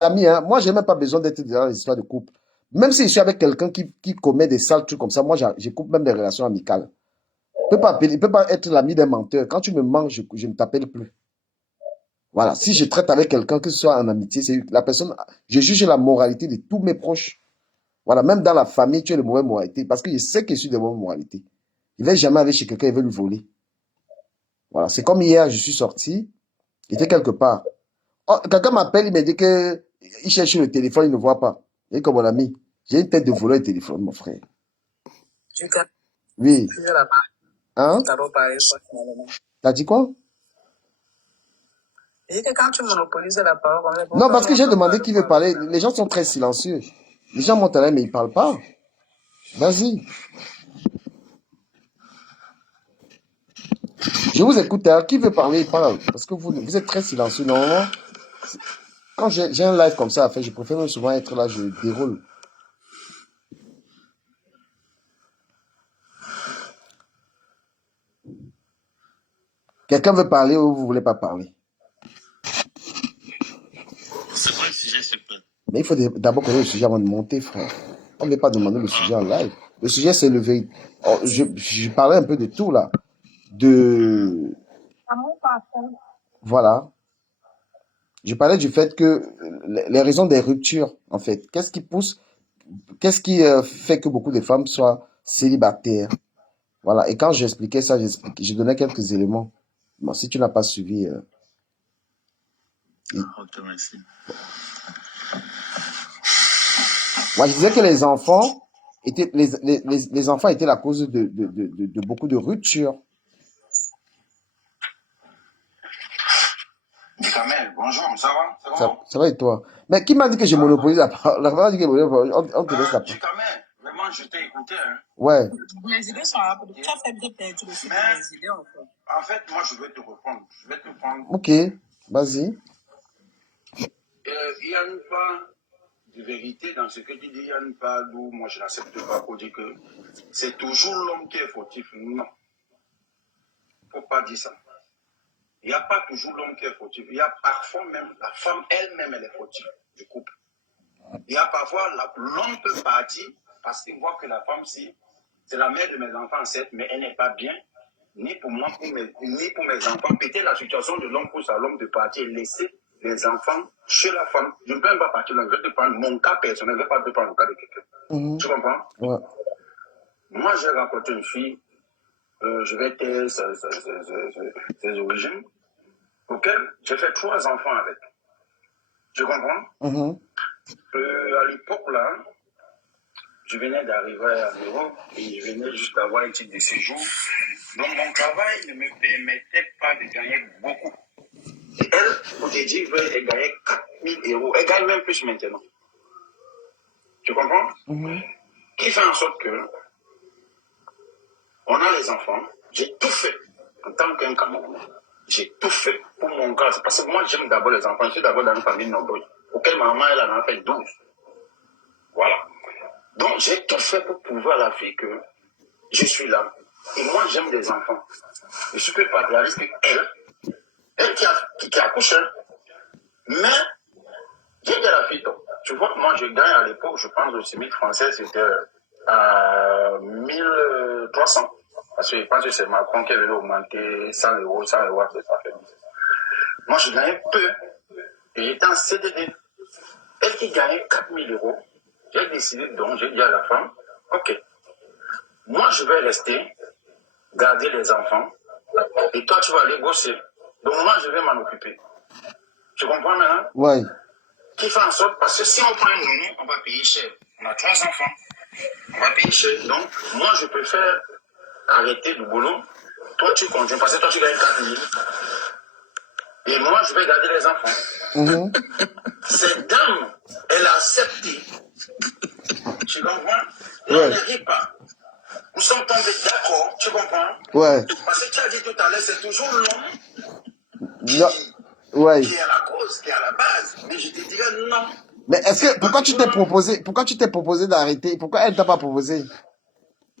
amis, hein. Moi, j'ai même pas besoin d'être dans les histoires de couple. Même si je suis avec quelqu'un qui commet des sales trucs comme ça, moi, je coupe même des relations amicales. Il peut pas être l'ami d'un menteur. Quand tu me mens, je ne t'appelle plus. Voilà. Si je traite avec quelqu'un, que ce soit en amitié, c'est la personne, je juge la moralité de tous mes proches. Voilà. Même dans la famille, tu as de mauvaises moralités parce que je sais que je suis de mauvaises moralités. Il ne va jamais aller chez quelqu'un, il veut lui voler. Voilà. C'est comme hier, je suis sorti, il était quelque part. Oh, quelqu'un m'appelle, il me dit que il cherche le téléphone, il ne voit pas. Et comme mon ami, j'ai une tête de voleur de téléphone, mon frère. Oui. Hein? T'as dit quoi? Et quand tu monopolises la parole, Non, parce que j'ai demandé qui veut parler. Les gens sont très silencieux. Les gens montent à l'air, mais ils ne parlent pas. Vas-y. Je vous écoute. Hein. Qui veut parler, il parle. Parce que vous êtes très silencieux. Normalement, quand j'ai un live comme ça à faire, je préfère même souvent être là, je déroule. Quelqu'un veut parler ou vous ne voulez pas parler? C'est quoi le sujet, s'il te plaît? Mais il faut d'abord connaître le sujet avant de monter, frère. On ne veut pas demander le sujet en live. Le sujet, c'est le véritable. Oh, je parlais un peu de tout, là. De... Voilà. Je parlais du fait que les raisons des ruptures, en fait. Qu'est-ce qui fait que beaucoup de femmes soient célibataires? Voilà. Et quand j'expliquais ça, je donnais quelques éléments. Bon, si tu n'as pas suivi. Ok, merci. Moi, je disais que les enfants étaient la cause de beaucoup de ruptures. Kamel, bonjour, ça va? Ça va? Ça va et toi? Mais qui m'a dit que j'ai monopolisé la parole? La parole dit que on te laisse la parole. Kamel, vraiment, je t'ai écouté. Hein. Ouais. Mes idées sont là. Tu as fait bien perdu le fil de mes idées, en fait. En fait, moi, je vais te reprendre. Je vais te prendre. Ok, vas-y. Il y a une part de vérité dans ce que tu dis. Il y a une part d'où moi, je n'accepte pas pour dire que c'est toujours l'homme qui est fautif. Non. Il ne faut pas dire ça. Il n'y a pas toujours l'homme qui est fautif. Il y a parfois même la femme elle-même, elle est fautive du couple. Il y a parfois l'homme peut partir parce qu'il voit que la femme, si c'est la mère de mes enfants, certes, mais elle n'est pas bien, ni pour moi, ni pour mes enfants. Peut-être la situation de l'homme pousse à l'homme de partir et laisser les enfants chez la femme. Je ne peux même pas partir là. Je vais te prendre mon cas personnel, je ne vais pas te prendre le cas de quelqu'un. Tu comprends? Ouais. Moi, j'ai rencontré une fille, je vais taire ses origines, auxquelles j'ai fait 3 enfants avec. Tu comprends? À l'époque, là, je venais d'arriver à Europe et je venais juste d'avoir un titre de séjour. Donc, mon travail ne me permettait pas de gagner beaucoup. Et elle, pour te dire, elle gagnait 4 000 euros. Elle gagne même plus maintenant. Tu comprends? Qui fait en sorte que on a les enfants. J'ai tout fait en tant qu'un Camerounais. J'ai tout fait pour mon gars. Parce que moi, j'aime d'abord les enfants. Je suis d'abord dans une famille nombreuse. Auquel maman, elle en a fait 12. Voilà. Donc, j'ai tout fait pour prouver à la fille que je suis là. Et moi, j'aime les enfants. Je ne suis pas réaliste elle qui accouche. Mais, j'ai dit à la fille, tu vois, moi, je gagne à l'époque, je pense, le SMIC français, c'était à 1300. Parce que je pense que c'est Macron qui avait augmenté 100 euros, ça fait. Moi, je gagnais peu. Et j'étais en CDD. Elle qui gagnait 4 000 euros, j'ai décidé donc, j'ai dit à la femme, ok, moi je vais rester, garder les enfants, et toi tu vas aller bosser. Donc moi je vais m'en occuper. Tu comprends maintenant? Ouais. Qui fait en sorte, parce que si on prend une nounou, on va payer cher. On a 3 enfants, on va payer cher. Donc moi je préfère arrêter le boulot, toi tu continues, parce que toi tu gagnes 4 000. Et moi je vais garder les enfants. Cette dame, elle a accepté. Tu comprends? On n'arrive pas. Nous sommes tombés d'accord, tu comprends? Ouais. Parce que tu as dit tout à l'heure, c'est toujours l'homme qui est à la cause, qui est à la base. Mais je te dirais non. Mais est-ce que pourquoi tu t'es proposé d'arrêter? Pourquoi elle t'a pas proposé?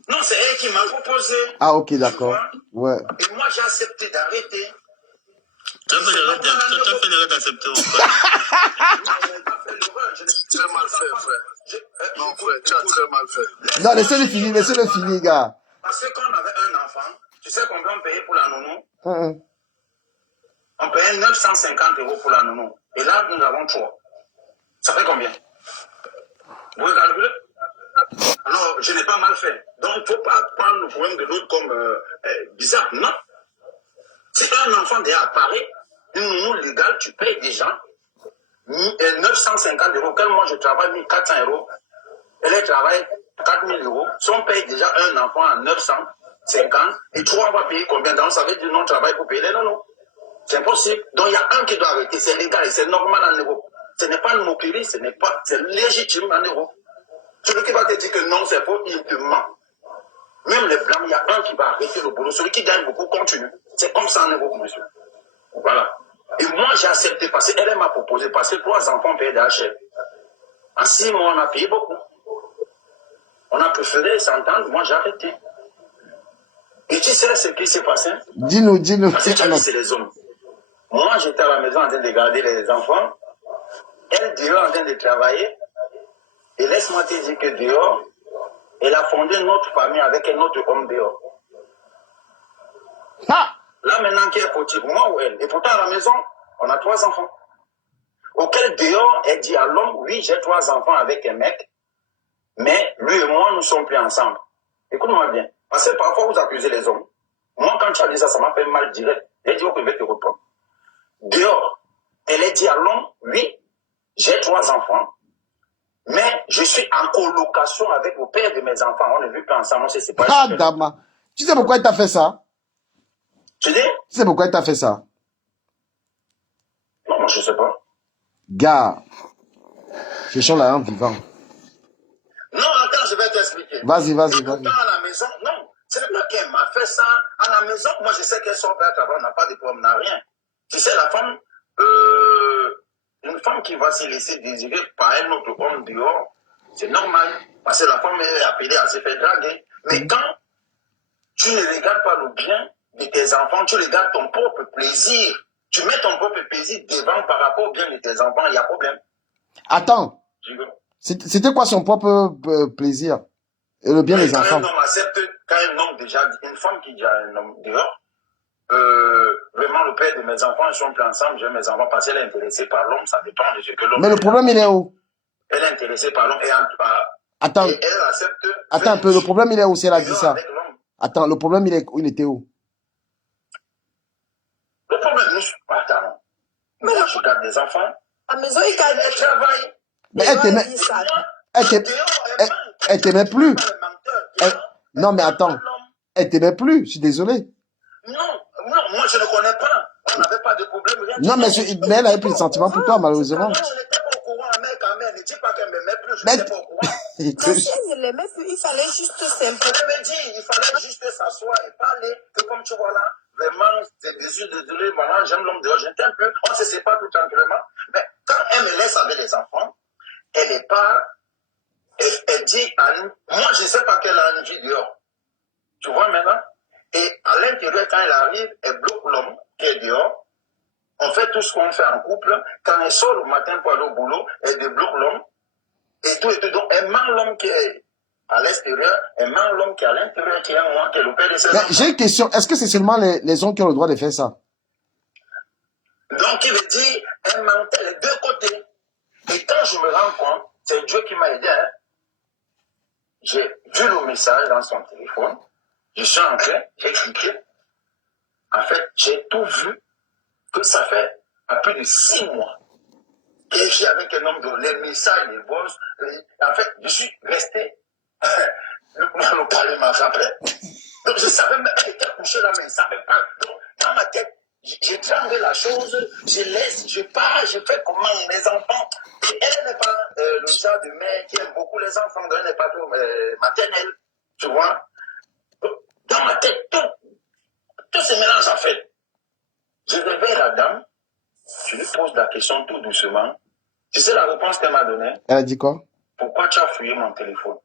Non, c'est elle qui m'a proposé. Ah ok, d'accord. Ouais. Et moi j'ai accepté d'arrêter. Tu as fait l'erreur d'accepter mon frère. Je n'ai très mal fait, frère. Non, frère, tu as très mal fait. Non, laissez-le finir, gars. Parce que quand on avait un enfant, tu sais combien on payait pour la nounou? On payait 950 € pour la nounou. Et là, nous avons 3. Ça fait combien? Vous pouvez calculer? Alors, je n'ai pas mal fait. Donc, il ne faut pas prendre le problème de l'autre comme bizarre. Non. Si un enfant déjà apparaît, une nounou légale, tu payes déjà 950 €. Quel mois je travaille 1400 €. Elle travaille 4000 €. Si on paye déjà un enfant à 950 et 3 va payer combien? Donc, ça veut dire non travail pour payer les nounous. C'est impossible. Donc, il y a un qui doit arrêter. C'est légal et c'est normal en Europe. Ce n'est pas une moquerie, c'est légitime en Europe. Celui qui va te dire que non, c'est faux, il te ment. Même les blancs, il y a un qui va arrêter le boulot. Celui qui gagne beaucoup continue. C'est comme ça en Europe, monsieur. Voilà. Et moi, j'ai accepté parce qu'elle m'a proposé, parce que 3 enfants payent d'HL. En 6 mois, on a payé beaucoup. On a préféré s'entendre, moi j'ai arrêté. Et tu sais ce qui s'est passé? Dis-nous. Parce que tu as dit, c'est les hommes. Moi, j'étais à la maison en train de garder les enfants. Elle, dehors, en train de travailler. Et laisse-moi te dire que dehors, elle a fondé notre famille avec un autre homme dehors. Ah! Là, maintenant, qui est fautif, moi ou elle? Et pourtant, à la maison, on a 3 enfants. Auquel dehors, elle dit à l'homme, oui, j'ai 3 enfants avec un mec, mais lui et moi, nous ne sommes plus ensemble. Écoute-moi bien. Parce que parfois, vous accusez les hommes. Moi, quand tu as dit ça, ça m'a fait mal direct. Elle dit, ok, je vais te reprendre. Dehors, elle a dit à l'homme, oui, j'ai 3 enfants, mais je suis en colocation avec le père de mes enfants. On ne vit pas ensemble, on s'est séparés. Ah, Dama. Tu sais pourquoi il t'a fait ça? Tu dis? Tu sais pourquoi il t'a fait ça? Non, moi, je ne sais pas. Gars, cherchons la lampe vivant. Non, attends, je vais t'expliquer. Vas-y. Pourtant, à la maison, non, ce n'est pas qu'elle m'a fait ça. À la maison, moi, je sais qu'elle sort à travail, on n'a pas de problème, n'a rien. Tu sais, la femme, une femme qui va se laisser désirer par un autre homme dehors, c'est normal. Parce que la femme est appelée à se faire draguer. Mais quand tu ne regardes pas le bien de tes enfants, tu regardes ton propre plaisir. Tu mets ton propre plaisir devant par rapport au bien de tes enfants, il y a problème. Attends. C'était quoi son propre plaisir? Et le bien des enfants? Quand un homme accepte, quand un homme déjà, une femme qui dit à un homme dehors, vraiment le père de mes enfants, ils sont plus ensemble, j'ai mes enfants parce qu'elle est intéressée par l'homme, ça dépend de ce que l'homme. Mais le problème, il est où? Elle est intéressée par l'homme et attends, et elle accepte. Attends un peu, le problème, il est où si elle a dit ça? Attends, le problème, il était où? Le problème, attends. Mais là, je garde des enfants. À la maison, il travaille. Mais elle t'aimait plus. Non, mais attends. Elle t'aimait plus, je suis désolé. Non, moi je ne connais pas. On n'avait pas de problème. Non, mais elle avait plus de sentiments pour toi, malheureusement. Je n'étais pas au courant, mec, quand même. Ne dis pas qu'elle ne m'aimait plus, je n'étais pas au courant. Mais si elle l'aimait plus, il fallait juste s'imposer. Elle me dit, il fallait juste s'asseoir et parler. Que comme tu vois là, vraiment, c'est désolé, voilà, j'aime l'homme dehors, j'étais un peu. On ne se sépare tout tranquillement. Mais quand elle me laisse avec les enfants, elle n'est pas. Elle dit à nous, moi je ne sais pas qu'elle a une vie dehors. Tu vois maintenant? Et à l'intérieur, quand elle arrive, elle bloque l'homme qui est dehors. On fait tout ce qu'on fait en couple. Quand elle sort le matin pour aller au boulot, elle débloque l'homme. Et tout. Donc, elle ment l'homme qui est à l'extérieur, elle ment l'homme qui est à l'intérieur, qui est moi, qui est le père de ses enfants. J'ai une question. Est-ce que c'est seulement les hommes qui ont le droit de faire ça? Donc, il veut dire, elle mentait les deux côtés. Et quand je me rends compte, c'est Dieu qui m'a aidé. Hein. J'ai vu le message dans son téléphone. Je suis entré, j'ai cliqué. En fait, j'ai tout vu que ça fait à plus de 6 mois que j'ai avec un homme de les messages, les boss. En fait, je suis resté. Le parler m'a frappé. Donc, je savais même, elle était couchée là, mais je ne savais pas. Donc, dans ma tête, j'ai tremblé la chose, je laisse, je pars, je fais comment mes enfants. Et elle n'est pas le genre de mère qui aime beaucoup les enfants, donc elle n'est pas trop maternelle, tu vois. Donc, dans ma tête, tout se mélange en fait. Je réveille la dame, je lui pose la question tout doucement. Tu sais la réponse qu'elle m'a donnée? Elle a dit quoi? Pourquoi tu as fouillé mon téléphone?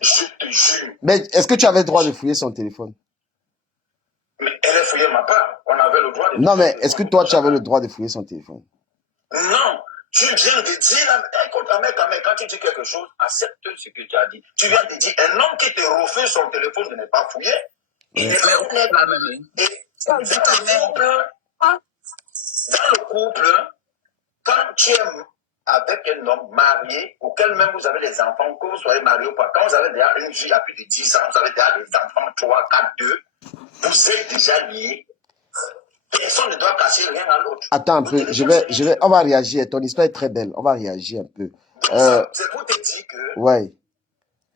Je te jure. Mais est-ce que tu avais le droit de fouiller son téléphone? Mais elle a fouillé ma part. On avait le droit de... Non, mais est-ce que toi, tu avais le droit de fouiller son téléphone? Non. Tu viens de dire, écoute, mec, quand tu dis quelque chose, accepte ce que tu as dit. Tu viens de dire, un homme qui te refuse son téléphone de ne pas fouiller, il est honnête. Et dans le couple, quand tu es avec un homme marié, auquel même vous avez des enfants, que vous soyez marié ou pas, quand vous avez déjà une fille à plus de 10 ans, vous avez déjà des enfants, 3, 4, 2, vous êtes déjà liés. Personne ne doit casser rien à l'autre. Attends un peu, on va réagir. Ton histoire est très belle. On va réagir un peu. C'est pour te dire que... Ouais.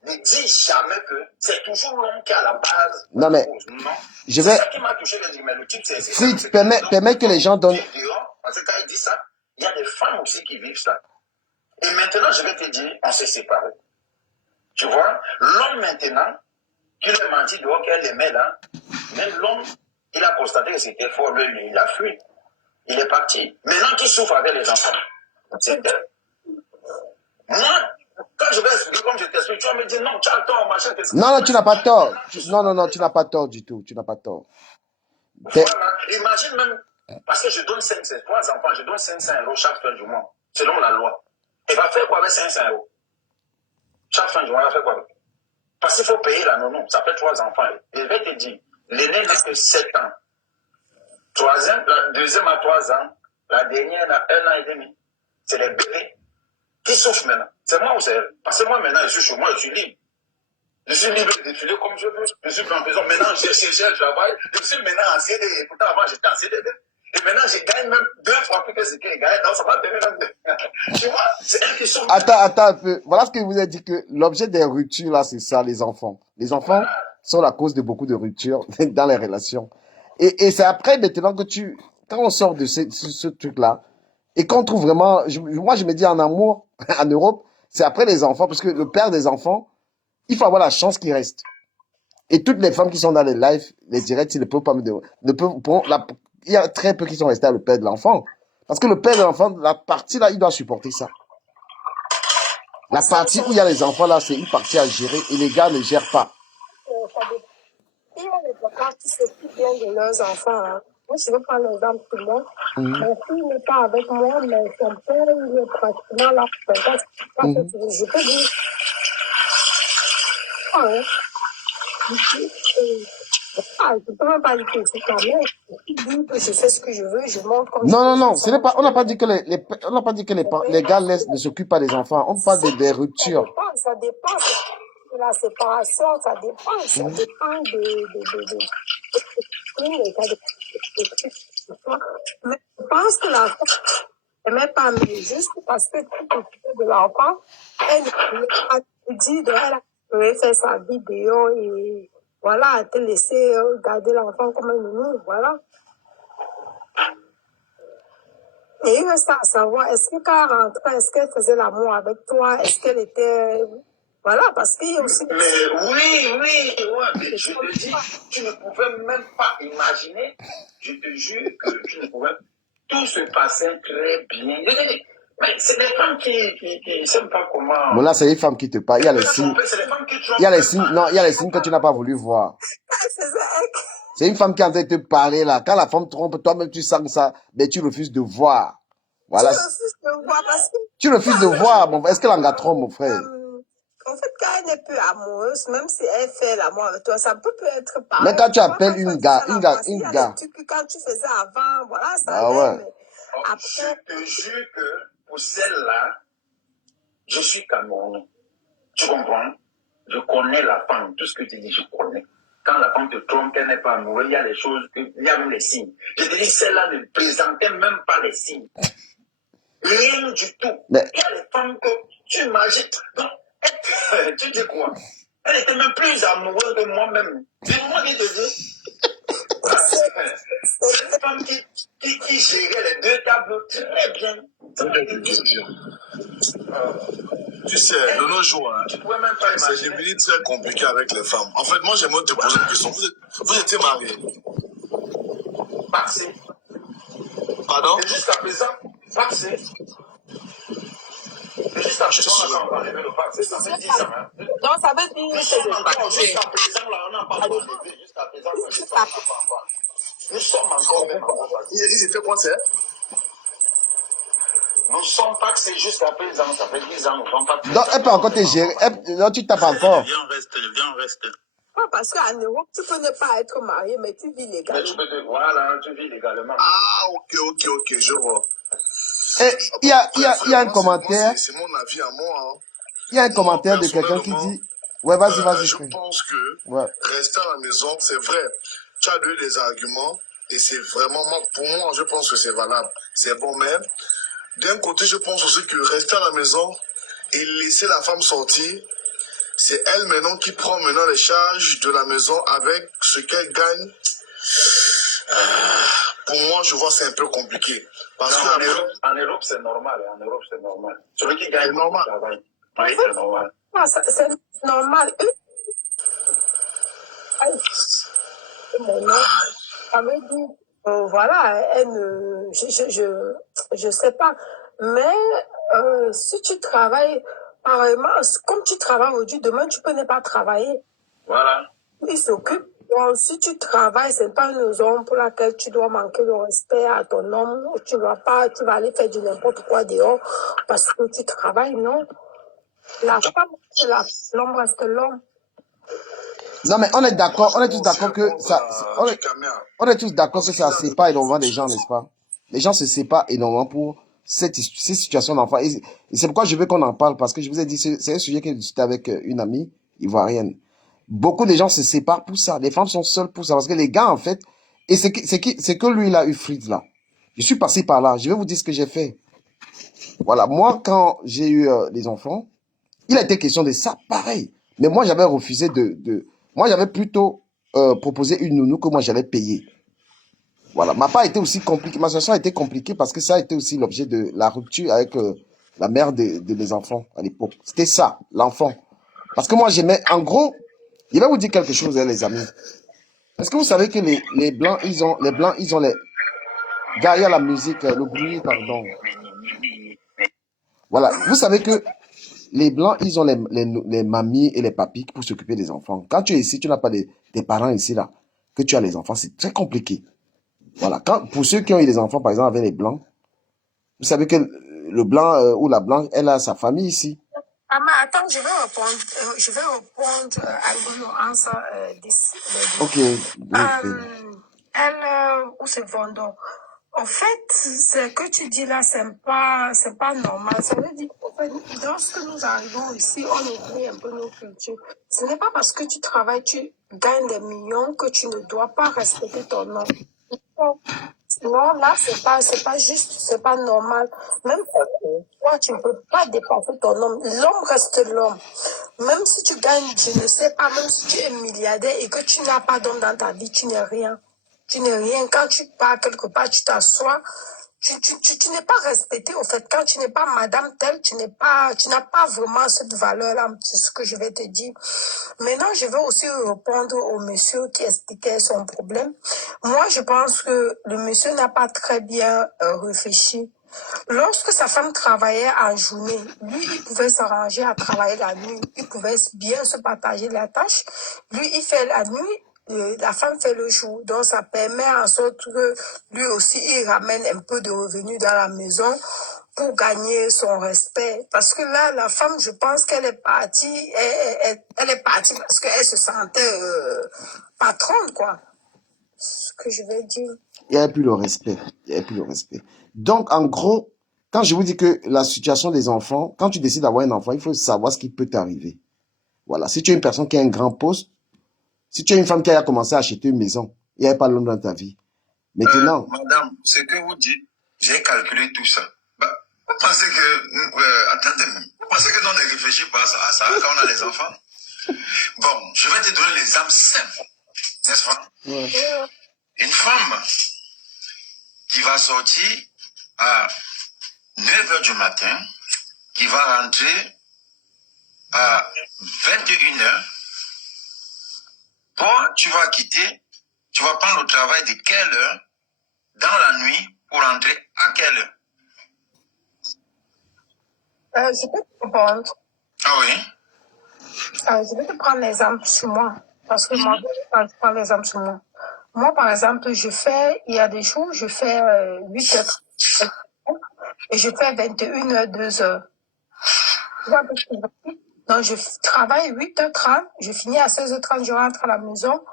Ne dis jamais que c'est toujours l'homme qui est à la base. Non, mais... Non. C'est ça qui m'a touché. Je dis, mais le type, c'est... Fritz, permets que les gens donnent... Parce que quand il dit ça, il y a des femmes aussi qui vivent ça. Et maintenant, je vais te dire, on s'est séparés. Tu vois, l'homme maintenant, qui lui a menti dehors qu'elle aimait là, même l'homme, il a constaté que c'était faux, lui, il a fui. Il est parti. Maintenant, qui souffre avec les enfants? C'est elle. Moi, quand je vais expliquer comme je t'explique, tu vas me dire non, tu as tort, machin. Non, tu n'as pas tort. Non, tu n'as pas tort du tout. Tu n'as pas tort. Voilà. Imagine même, parce que je donne 500, 3 enfants, je donne 500 € chaque fin du mois, selon la loi. Il va faire quoi avec 500 €? Chaque fin du mois, il va faire quoi avec? Parce qu'il faut payer la nounou, ça fait 3 enfants. Et je vais te dire, l'aîné n'a que 7 ans. La deuxième a 3 ans, la dernière a 1 an et demi. C'est les bébés qui souffrent maintenant. C'est moi ou c'est elle? Parce que moi maintenant, je suis chez moi, je suis libre. Je suis libre de défiler comme je veux. Je suis en prison. Maintenant, j'ai cherché un travail. Je suis maintenant en CDD. Pourtant, avant, j'étais en CDD. Et maintenant, je gagne même 2 fois plus que ce qu'il gagne. Donc, ça va payer même 2. Tu vois, c'est elle qui souffre. Attends un peu. Voilà ce que je vous ai dit, que l'objet des ruptures, là, c'est ça, les enfants. Les enfants sont la cause de beaucoup de ruptures dans les relations. Et c'est après, maintenant, que quand on sort de ce truc-là, et qu'on trouve vraiment, moi, je me dis en amour, en Europe, c'est après les enfants, parce que le père des enfants, il faut avoir la chance qu'il reste. Et toutes les femmes qui sont dans les lives, les directs, ils ne peuvent pas me dire, il y a très peu qui sont restés à le père de l'enfant. Parce que le père de l'enfant, la partie là, il doit supporter ça. La partie où il y a les enfants là, c'est une partie à gérer et les gars ne gèrent pas. Il y a les papas qui s'occupent bien de leurs enfants. Hein. Moi, je veux prendre l'exemple de moi. Mon fils n'est pas avec moi, mais son père, il est pratiquement là. Je peux dire. Je peux même pas dire que c'est ta mère. Je dis que je fais ce que je veux, je montre comme non, ce n'est pas, on n'a pas dit que on n'a pas dit que les gars ne s'occupent pas des enfants. On parle des ruptures. Ça dépend. De la séparation, ça dépend. Ça dépend de mais je pense que l'enfant ne met pas mieux juste parce que tu t'occupes de l'enfant, elle ne pas te dire elle peut faire sa vidéo et voilà, te laisser garder l'enfant comme un nounou, voilà. Et il veut savoir, est-ce que quand elle rentrait, est-ce qu'elle faisait l'amour avec toi, est-ce qu'elle était... Voilà, parce qu'il y a aussi... Mais oui, je te dis, tu ne pouvais même pas imaginer, je te jure que tu ne pouvais... Tout se passait très bien. Mais c'est des femmes qui ne savent pas comment... Bon là, c'est les femmes qui te parlent. Il y a les signes. Il y a les signes, non, il y a les signes que tu n'as pas voulu voir. C'est une femme qui est en train de te parler là. Quand la femme trompe, toi-même tu sens ça, mais tu refuses de voir. Voilà. Tu refuses de voir parce que... Tu refuses de voir, mon frère. Est-ce qu'elle en trompe, mon frère? En fait, quand elle n'est plus amoureuse, même si elle fait l'amour avec toi, ça peut être pareil. Mais quand tu appelles une gars. Quand tu faisais avant, voilà, ça allait. Ouais. Mais après... Je te jure que pour celle-là, je suis Camerounais. Tu comprends? Je connais la femme. Tout ce que tu dis, je connais. Quand la femme te trompe, qu'elle n'est pas amoureuse, il y a des choses, il y a même les signes. Je te dis, celle-là ne présentait même pas les signes. Rien du tout. Mais... Il y a des femmes que tu imagines. Non, tu dis quoi? Elle était même plus amoureuse que moi-même. C'est moi qui te dis. C'est une femme qui gérait les 2 tableaux très bien. Tu sais, de nos jours, c'est devenu très compliqué avec les femmes. En fait, moi, j'aimerais te poser une question. Vous étiez mariés? Passé. Pardon? Et jusqu'à présent, passé. Et jusqu'à présent, on n'a pas enlevé le passé. Ça fait 10 ans. Hein. Donc, ça veut dire que jusqu'à présent, là, on n'a pas enlevé. Jusqu'à présent, on n'a pas encore. Nous sommes encore même en paxé. Il fait quoi, c'est? Nous sommes paxés jusqu'à présent. Ça fait 10 ans, nous sommes paxés. Donc, elle peut encore te gérer. Non, tu tapes encore. Viens, reste. Non, parce qu'en Europe, tu peux ne pas être marié, mais tu vis Mais légalement. tu peux te... Voilà, tu vis légalement. Ah, ok, je vois. Et il y a un commentaire. C'est mon avis à moi. Hein. Il y a un commentaire de quelqu'un qui dit. Ouais, vas-y. Je pense que Ouais. rester à la maison, c'est vrai. Tu as donné des arguments et c'est vraiment, pour moi, je pense que c'est valable. C'est bon, mais d'un côté, je pense aussi que rester à la maison et laisser la femme sortir, c'est elle maintenant qui prend maintenant les charges de la maison avec ce qu'elle gagne. Pour moi, je vois c'est un peu compliqué. Parce Non, que en Europe, c'est normal. En Europe, c'est normal. Celui qui gagne, c'est normal. travaille. En Oui, fait, c'est normal. c'est normal. Eux, mon nom, elle me dit, voilà, elle ne, je sais pas. Mais si tu travailles, apparemment, comme tu travailles aujourd'hui, demain, tu peux ne pas travailler. Voilà. Il s'occupe. Donc, si tu travailles, c'est pas une raison pour laquelle tu dois manquer le respect à ton homme. Tu vas aller faire du n'importe quoi dehors parce que tu travailles, non. La femme, c'est l'homme reste l'homme. Non, mais on est d'accord, on est tous d'accord que ça. On est tous d'accord que ça sépare énormément des gens, n'est-ce pas? Les gens se séparent énormément pour ces situations d'enfant. Et c'est pourquoi je veux qu'on en parle, parce que je vous ai dit, c'est un sujet que j'ai discuté avec une amie ivoirienne. Beaucoup de gens se séparent pour ça. Les femmes sont seules pour ça. Parce que les gars, en fait, et c'est que lui, il a eu Fritz, là. Je suis passé par là. Je vais vous dire ce que j'ai fait. Voilà. Moi, quand j'ai eu les enfants, il a été question de ça, pareil. Mais moi, j'avais refusé moi, j'avais plutôt proposé une nounou que moi, j'allais payer. Voilà. Ma part a été aussi compliquée. Ma situation a été compliquée parce que ça a été aussi l'objet de la rupture avec la mère de mes enfants à l'époque. C'était ça, l'enfant. Parce que moi, j'aimais, en gros, je vais vous dire quelque chose, hein, les amis. Est-ce que vous savez que les Blancs, ils ont les... Derrière la musique, le bruit, pardon. Voilà. Vous savez que les Blancs, ils ont les mamies et les papis pour s'occuper des enfants. Quand tu es ici, tu n'as pas tes parents ici, là, que tu as les enfants, c'est très compliqué. Voilà. Pour ceux qui ont eu des enfants, par exemple, avec les Blancs, vous savez que le Blanc ou la Blanche, elle a sa famille ici. Attends, je vais répondre à une answer this lady. Ok. Elle, ou c'est Vendôme. En fait, ce que tu dis là, c'est pas normal. Ça veut dire, en fait, lorsque nous arrivons ici, on oublie un peu nos cultures. Ce n'est pas parce que tu travailles, tu gagnes des millions que tu ne dois pas respecter ton nom. Non, là, c'est pas juste, c'est pas normal. Même toi, tu ne peux pas dépasser ton homme. L'homme reste l'homme. Même si tu gagnes, je ne sais pas, même si tu es milliardaire et que tu n'as pas d'homme dans ta vie, tu n'es rien. Tu n'es rien. Quand tu pars quelque part, tu t'assois, tu n'es pas respecté. Au fait, quand tu n'es pas madame telle, tu n'as pas vraiment cette valeur-là. C'est ce que je vais te dire. Maintenant, je vais aussi répondre au monsieur qui expliquait son problème. Moi, je pense que le monsieur n'a pas très bien réfléchi. Lorsque sa femme travaillait en journée, lui, il pouvait s'arranger à travailler la nuit. Il pouvait bien se partager la tâche. Lui, il fait la nuit, la femme fait le jour. Donc, ça permet en sorte que lui aussi, il ramène un peu de revenus dans la maison pour gagner son respect. Parce que là, la femme, je pense qu'elle est partie, elle est partie parce qu'elle se sentait patronne, quoi. Ce que je vais dire. Il n'y avait plus le respect. Il n'y avait plus le respect. Donc, en gros, quand je vous dis que la situation des enfants, quand tu décides d'avoir un enfant, il faut savoir ce qui peut t'arriver. Voilà. Si tu es une personne qui a un grand poste, si tu es une femme qui a commencé à acheter une maison, il n'y avait pas l'homme dans ta vie. Maintenant. Madame, ce que vous dites, j'ai calculé tout ça. Bah, vous pensez que, attendez-moi, vous pensez que nous ne réfléchissons pas à ça quand on a des enfants? Bon, je vais te donner l'exemple simple, n'est-ce pas? Ouais. Une femme qui va sortir à 9 heures du matin, qui va rentrer à 21 heures, toi, tu vas quitter, tu vas prendre le travail de quelle heure dans la nuit pour rentrer à quelle heure? Je peux te répondre. Ah oui? Je vais te prendre l'exemple sur moi. Parce que moi, je prends l'exemple sur moi. Moi, par exemple, il y a des jours, je fais 8h et je fais 21h, 2h. Tu vois, parce que donc, je travaille 8h30, je finis à 16h30, je rentre à la maison,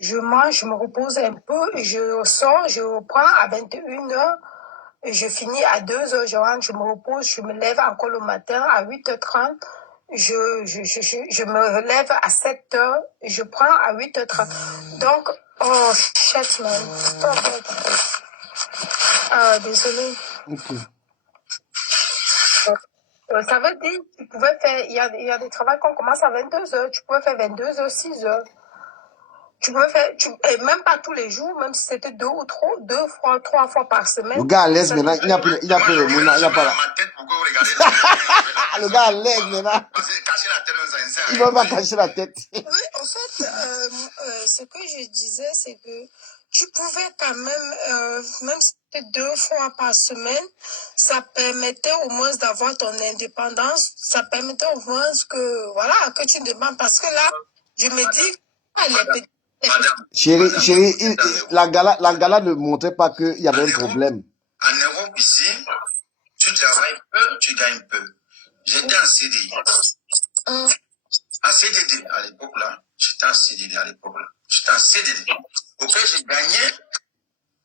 je mange, je me repose un peu, je sors, je reprends à 21h, je finis à 2h, je rentre, je me repose, je me lève encore le matin à 8h30, je me relève à 7h, je prends à 8h30. Donc, oh, shit, man. Stop it. Ah, désolé. Ok. Ça veut dire, tu pouvais faire, il y a des travaux qu'on commence à 22h, tu pouvais faire 22h, 6h. Tu pouvais faire, et même pas tous les jours, même si c'était 3 fois par semaine. Le gars à l'aise maintenant, il n'y a plus les mouna, il n'y a pas là. ma tête pour que vous regardez. Le gars à l'aise maintenant. Parce que cacher la tête, ça Il va pas cacher la tête. Oui, en fait, ce que je disais, c'est que tu pouvais quand même si c'était 2 fois par semaine, ça permettait au moins d'avoir ton indépendance, ça permettait au moins que tu demandes, parce que là, je me dis, Madame, Chérie, la gala ne montrait pas qu'il y avait un problème. En Europe, ici, tu travailles peu, tu gagnes peu. J'étais en CDI. En CDD à l'époque là, j'étais en CDD à l'époque là. J'étais en CDD. Ok, j'ai gagné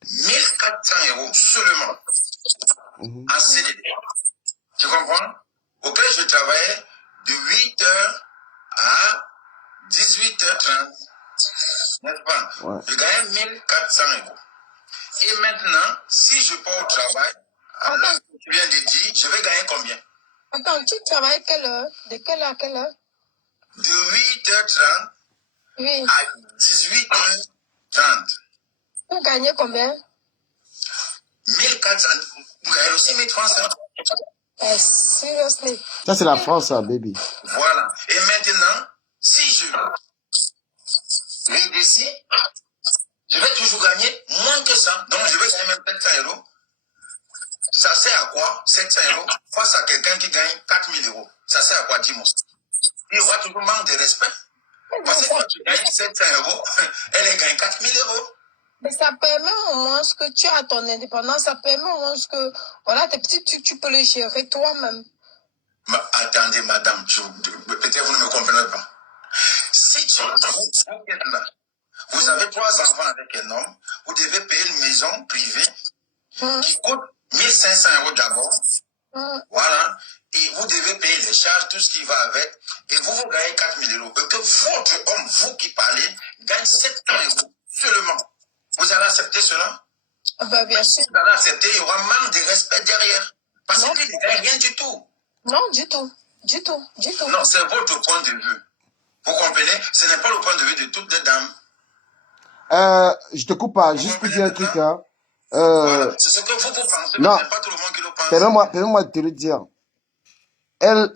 1400 € seulement en CDD. Tu comprends? Ok, je travaillais de 8h à 18h30. N'est-ce pas? Ouais. Je gagnais 1400 €. Et maintenant, si je pars au travail, à l'heure que tu viens de dire, je vais gagner combien? Attends, tu travailles quelle heure? De quelle heure à quelle heure? De 8h30 Oui. à 18h30. Vous gagnez combien? 1400. Vous gagnez aussi 1300. Seriously. Ça, c'est la France, ça, baby. Voilà. Et maintenant, si je rédécide, je vais toujours gagner moins que ça. Donc, je vais gagner même 700 €. Ça sert à quoi 700 € face à quelqu'un qui gagne 4000 €? Ça sert à quoi, dis-moi? Il y aura toujours manque de respect. Parce que quand tu gagnes 700 €, elle gagne 4000 €. Mais ça permet au moins que tu as ton indépendance, ça permet au moins que, voilà, tes petits trucs, tu peux les gérer toi-même. Attendez, madame, peut-être vous ne me comprenez pas. Si tu êtes là, vous avez 3 enfants avec un homme, vous devez payer une maison privée qui coûte 1500 € d'abord. Voilà. Et vous devez payer les charges, tout ce qui va avec. Et vous gagnez 4000 €. Et que votre homme, vous qui parlez, gagne 700 € seulement. Vous allez accepter cela? Ben, bien sûr. Vous allez accepter, il y aura manque de respect derrière. Parce qu'il ne gagne rien du tout. Non, du tout. Du tout. Du tout. Non, c'est votre point de vue. Vous comprenez? Ce n'est pas le point de vue de toutes les dames. Je te coupe pas, juste pour dire un truc. Hein. Voilà. C'est ce que vous pensez, mais non, ce n'est pas tout le monde qui le pense. permets-moi de te le dire. Elle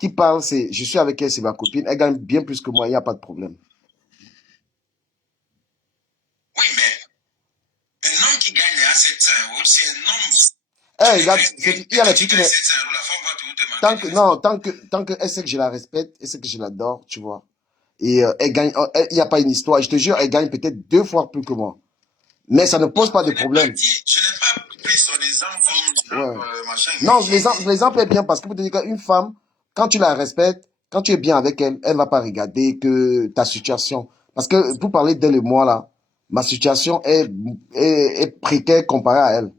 qui parle, je suis avec elle, c'est ma copine. Elle gagne bien plus que moi, il n'y a pas de problème. Oui, mais un homme qui gagne à 700 €, c'est un homme. Il y a la fille qui la femme va te demander. Tant que elle sait que je la respecte, elle sait que je l'adore, tu vois. Et elle gagne, il n'y a pas une histoire. Je te jure, elle gagne peut-être 2 fois plus que moi. Mais ça ne pose pas de problème. Je n'ai pas pris son exemple comme machin. Non, l'exemple est bien parce que pour te dire qu'une femme, quand tu la respectes, quand tu es bien avec elle, elle ne va pas regarder que ta situation. Parce que pour parler d'elle et moi là, ma situation est précaire comparée à elle.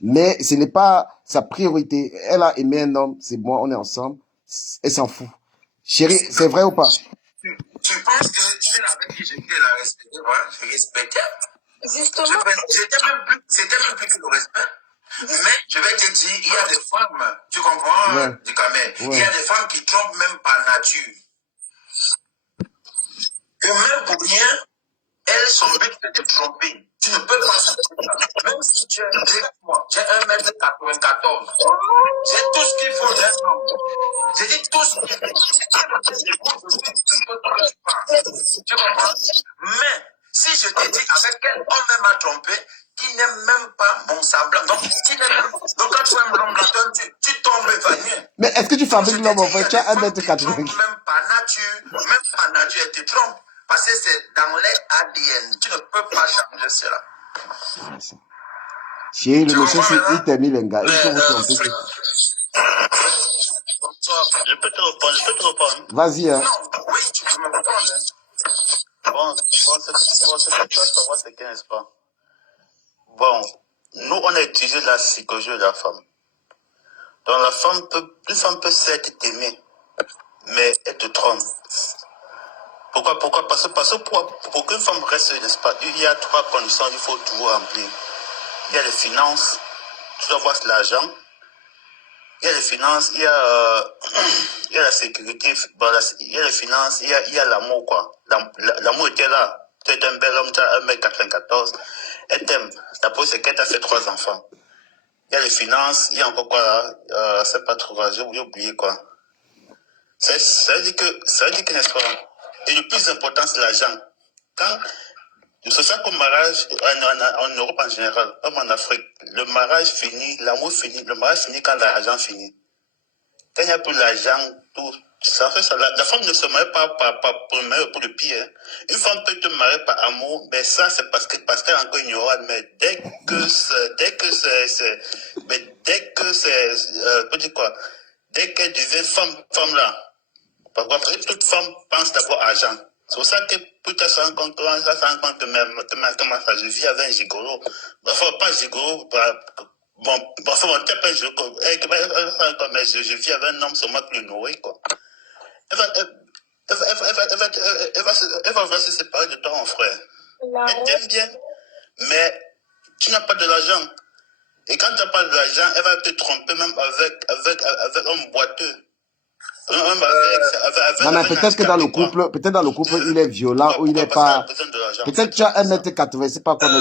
Mais ce n'est pas sa priorité. Elle a aimé un homme, c'est moi, on est ensemble. Elle s'en fout. Chérie, c'est vrai ou pas? Tu penses que celle avec qui j'étais la respecter, voilà, je respectais. Justement. C'était même plus que le respect. Mais je vais te dire, il y a des femmes, tu comprends, du Cameroun, il y a des femmes qui trompent même par nature. Que même pour rien, elles sont but de te tromper. Tu ne peux pas savoir. Même si tu es moi, j'ai 1m94. J'ai tout ce qu'il faut d'un homme. J'ai dit tout ce qu'il faut. Tu comprends? Mais si je te dis avec quel homme elle m'a trompé, qui n'est même pas mon semblant. Donc quand tu aimes l'homme, tu tombes évanoui. Mais est-ce que tu fabriques l'homme en fait? Tu as 1m80. Même par nature, elle te trompe. Parce que c'est dans les ADN. Tu ne peux pas changer cela. Chérie, le monsieur, il termine les gars. Il faut vous tromper. Je peux te répondre. Vas-y, hein. Non, oui, tu peux me répondre. Bon, c'est que tu vas savoir ce qu'elle n'est-ce pas. Bon, nous, on a utilisé la psychologie de la femme. Donc, une femme peut certes t'aimer, mais elle te trompe. Pourquoi? Parce que pour qu'une femme reste, n'est-ce pas, il y a 3 conditions qu'il faut toujours remplir. Il y a les finances, tu dois voir l'argent. Il y a les finances, il y a la sécurité, il y a les finances, il y a l'amour, quoi. L'amour était là. Tu es un bel homme, tu as 1m94. Elle t'aime. La preuve, c'est qu'elle t'a fait 3 enfants. Il y a les finances, il y a encore quoi là, c'est pas trop grave, j'ai oublié quoi. Ça veut dire que, n'est-ce pas, et le plus important, c'est l'argent. Quand, c'est ça qu'au mariage, en Europe en général, comme en Afrique, le mariage finit, l'amour finit, le mariage finit quand l'argent finit. Quand il n'y a plus l'argent, tout, ça fait ça. La femme ne se marie pas pour le meilleur ou pour le pire. Une femme peut te marier par amour, mais ça, c'est parce qu'elle est encore ignorante. Mais dès que qu'elle devient femme là, parce que toute femme pense d'abord à argent. C'est pour ça que plus tu se rends compte que je vis avec un gigolo. Parfois, pas gigolo, bon, parfois, on tape un gigolo. Mais je vis avec un homme seulement plus nourri, quoi. Elle va se séparer de toi, mon frère. Elle t'aime bien, mais tu n'as pas de l'argent. Et quand tu n'as pas de l'argent, elle va te tromper même avec un boiteux. Non, mais peut-être que dans le couple, il est violent ou il n'est pas. Peut-être que tu as 1m80, c'est pas quoi, mais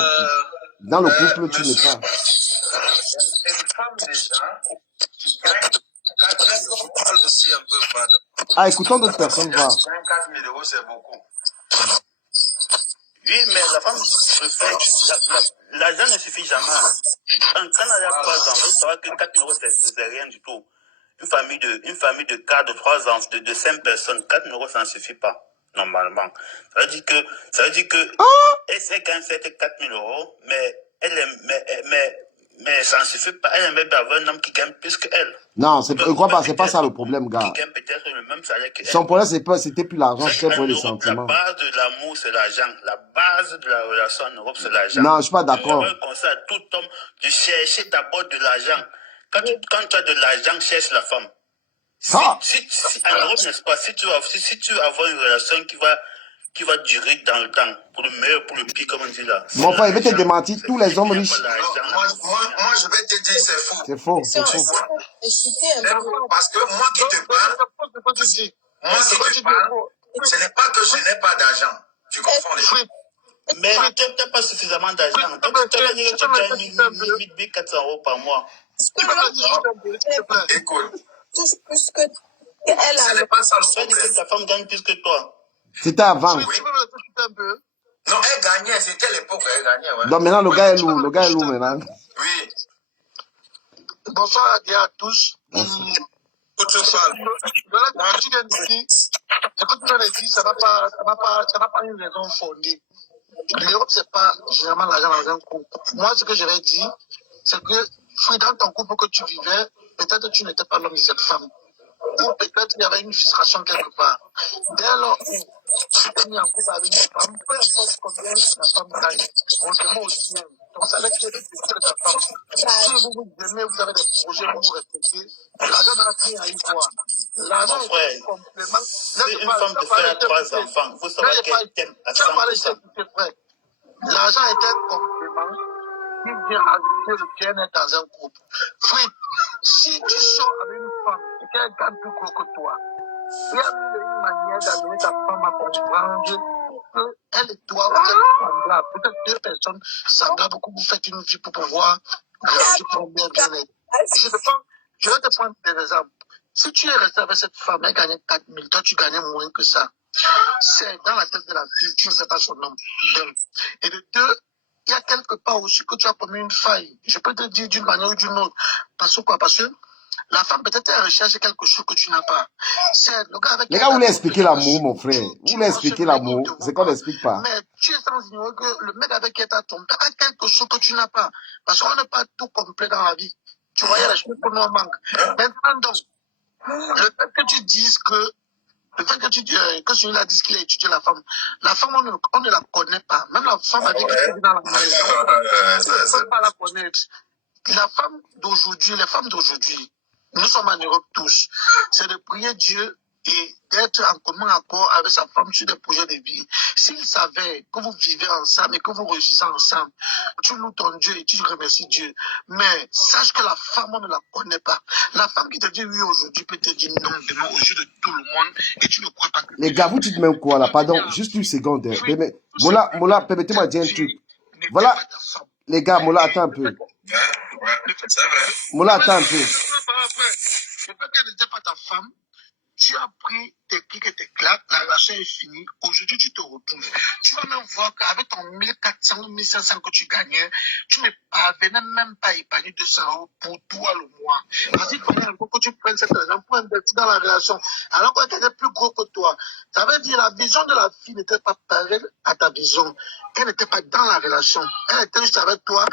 dans le couple, tu n'es pas. C'est une femme déjà qui gagne 4 000 euros aussi un peu, pardon. Ah, écoutons d'autres personnes voir. 4 000 euros, c'est beaucoup. Oui, mais la femme préfère. L'argent ne suffit jamais. Quand on a 3 enfants, il saura que 4 000 euros, c'est rien du tout. Une famille de 4, de 3 enfants, de 5 personnes, 4 000 euros, ça ne suffit pas, normalement. Ça veut dire que elle gagne 4 000 euros, mais ça ne suffit pas. Elle aimerait bien avoir un homme qui gagne plus qu'elle. Non, je crois pas, c'est pas ça le problème, gars. Qui gagne peut-être le même salaire qu'elle. Son problème, c'était plus l'argent, c'était pour les sentiments. La base de l'amour, c'est l'argent. La base de la relation en Europe, c'est l'argent. Non, je suis pas d'accord. Je conseille à tout homme de chercher d'abord de l'argent. Quand tu as de l'argent, cherche la femme. Si, en Europe, n'est-ce pas, si tu veux avoir une relation qui va durer dans le temps, pour le meilleur, pour le pire, comme on dit là. Mon frère, il va te démentir, tous les hommes riches. Moi, je vais te dire, c'est faux. C'est faux, c'est faux. Parce que moi qui te parle, ce n'est pas que je n'ai pas d'argent. Tu comprends les choses. Mais tu n'as pas suffisamment d'argent. Tu gagnes 1 400 euros par mois. Écoute. Ce n'est pas ça le problème. Ta femme gagne plus que toi. C'était avant. Oui. Non, elle gagnait, c'était l'époque, elle gagnait. Ouais. Donc maintenant, le gars est lourd maintenant. Oui. Bonsoir à tous. Ça n'a pas une raison fondée. L'Europe, c'est pas généralement l'argent dans un couple. Moi, ce que j'aurais dit, c'est que dans ton couple que tu vivais, peut-être que tu n'étais pas l'homme de cette femme. Ou peut-être il y avait une frustration quelque part. Dès lors où tu t'es mis en couple avec une femme, peu importe combien la femme gagne, on te met au sien. Donc ça veut dire que c'est ta femme. Si vous vous aimez, vous avez des projets, vous vous respectez, l'argent va finir à une fois. L'argent est un complément. Si une femme te fait 3 enfants, vous savez qu'elle t'aime à 100%. L'argent est un complément qui vient ajouter le bien-être dans un couple. Frère, si tu sors avec une femme et qu'elle gagne plus gros que toi, il y a une manière d'amener ta femme à comprendre qu'elle et toi, vous êtes semblables. Peut-être 2 personnes semblables, beaucoup vous faites une vie pour pouvoir grandir pour bien-être. Je vais te prendre des exemples. Si tu es resté avec cette femme, elle gagnait 4 000, toi tu gagnais moins que ça. C'est dans la tête de la fille, tu ne sais pas son nom. Et de 2, il y a quelque part aussi que tu as commis une faille. Je peux te dire d'une manière ou d'une autre. Parce que quoi? Parce que La femme, peut-être, elle recherche quelque chose que tu n'as pas. C'est le gars avec Les qui gars, vous voulez elle expliquer l'amour, mon frère. Vous tu voulez vois ce expliquer mec, il ne l'amour. te C'est voit qu'on pas. n'explique pas. Mais tu es sans ignorer que le mec avec qui tu as tombé a quelque chose que tu n'as pas. Parce qu'on n'est pas tout complet dans la vie. Tu vois, il y a des choses que nous manque. Maintenant, donc, le fait que tu dises que le fait que tu dis que celui-là dit qu'il a étudié la femme on ne la connaît pas. Même la femme avec qui tu vis dans la maison, on ne peut pas la connaître. La femme d'aujourd'hui, les femmes d'aujourd'hui, nous sommes en Europe tous, c'est de prier Dieu et d'être en commun accord avec sa femme sur des projets de vie. S'il savait que vous vivez ensemble et que vous réussissez ensemble, tu loues ton Dieu et tu remercies Dieu. Mais sache que la femme, on ne la connaît pas. La femme qui te dit oui aujourd'hui peut te dire non demain aux yeux de tout le monde et tu ne crois pas que Les gars, vous dites même quoi là? Pardon, juste une seconde. Mola, permettez-moi de dire un truc. Voilà, les gars, Mola, attends un peu. Mola, attends un peu. Le fait qu'elle n'était pas ta femme, tu as pris tes clics et tes claques, la relation est finie. Aujourd'hui, tu te retrouves. Tu vas même voir qu'avec ton 1400 ou 1500 que tu gagnais, tu ne parvenais même pas à épargner 200 € pour toi le mois. Parce qu'il fallait encore que tu prennes cet argent pour investir dans la relation. Alors qu'elle était plus gros que toi. Ça veut dire que la vision de la fille n'était pas pareille à ta vision. Elle n'était pas dans la relation. Elle était juste avec toi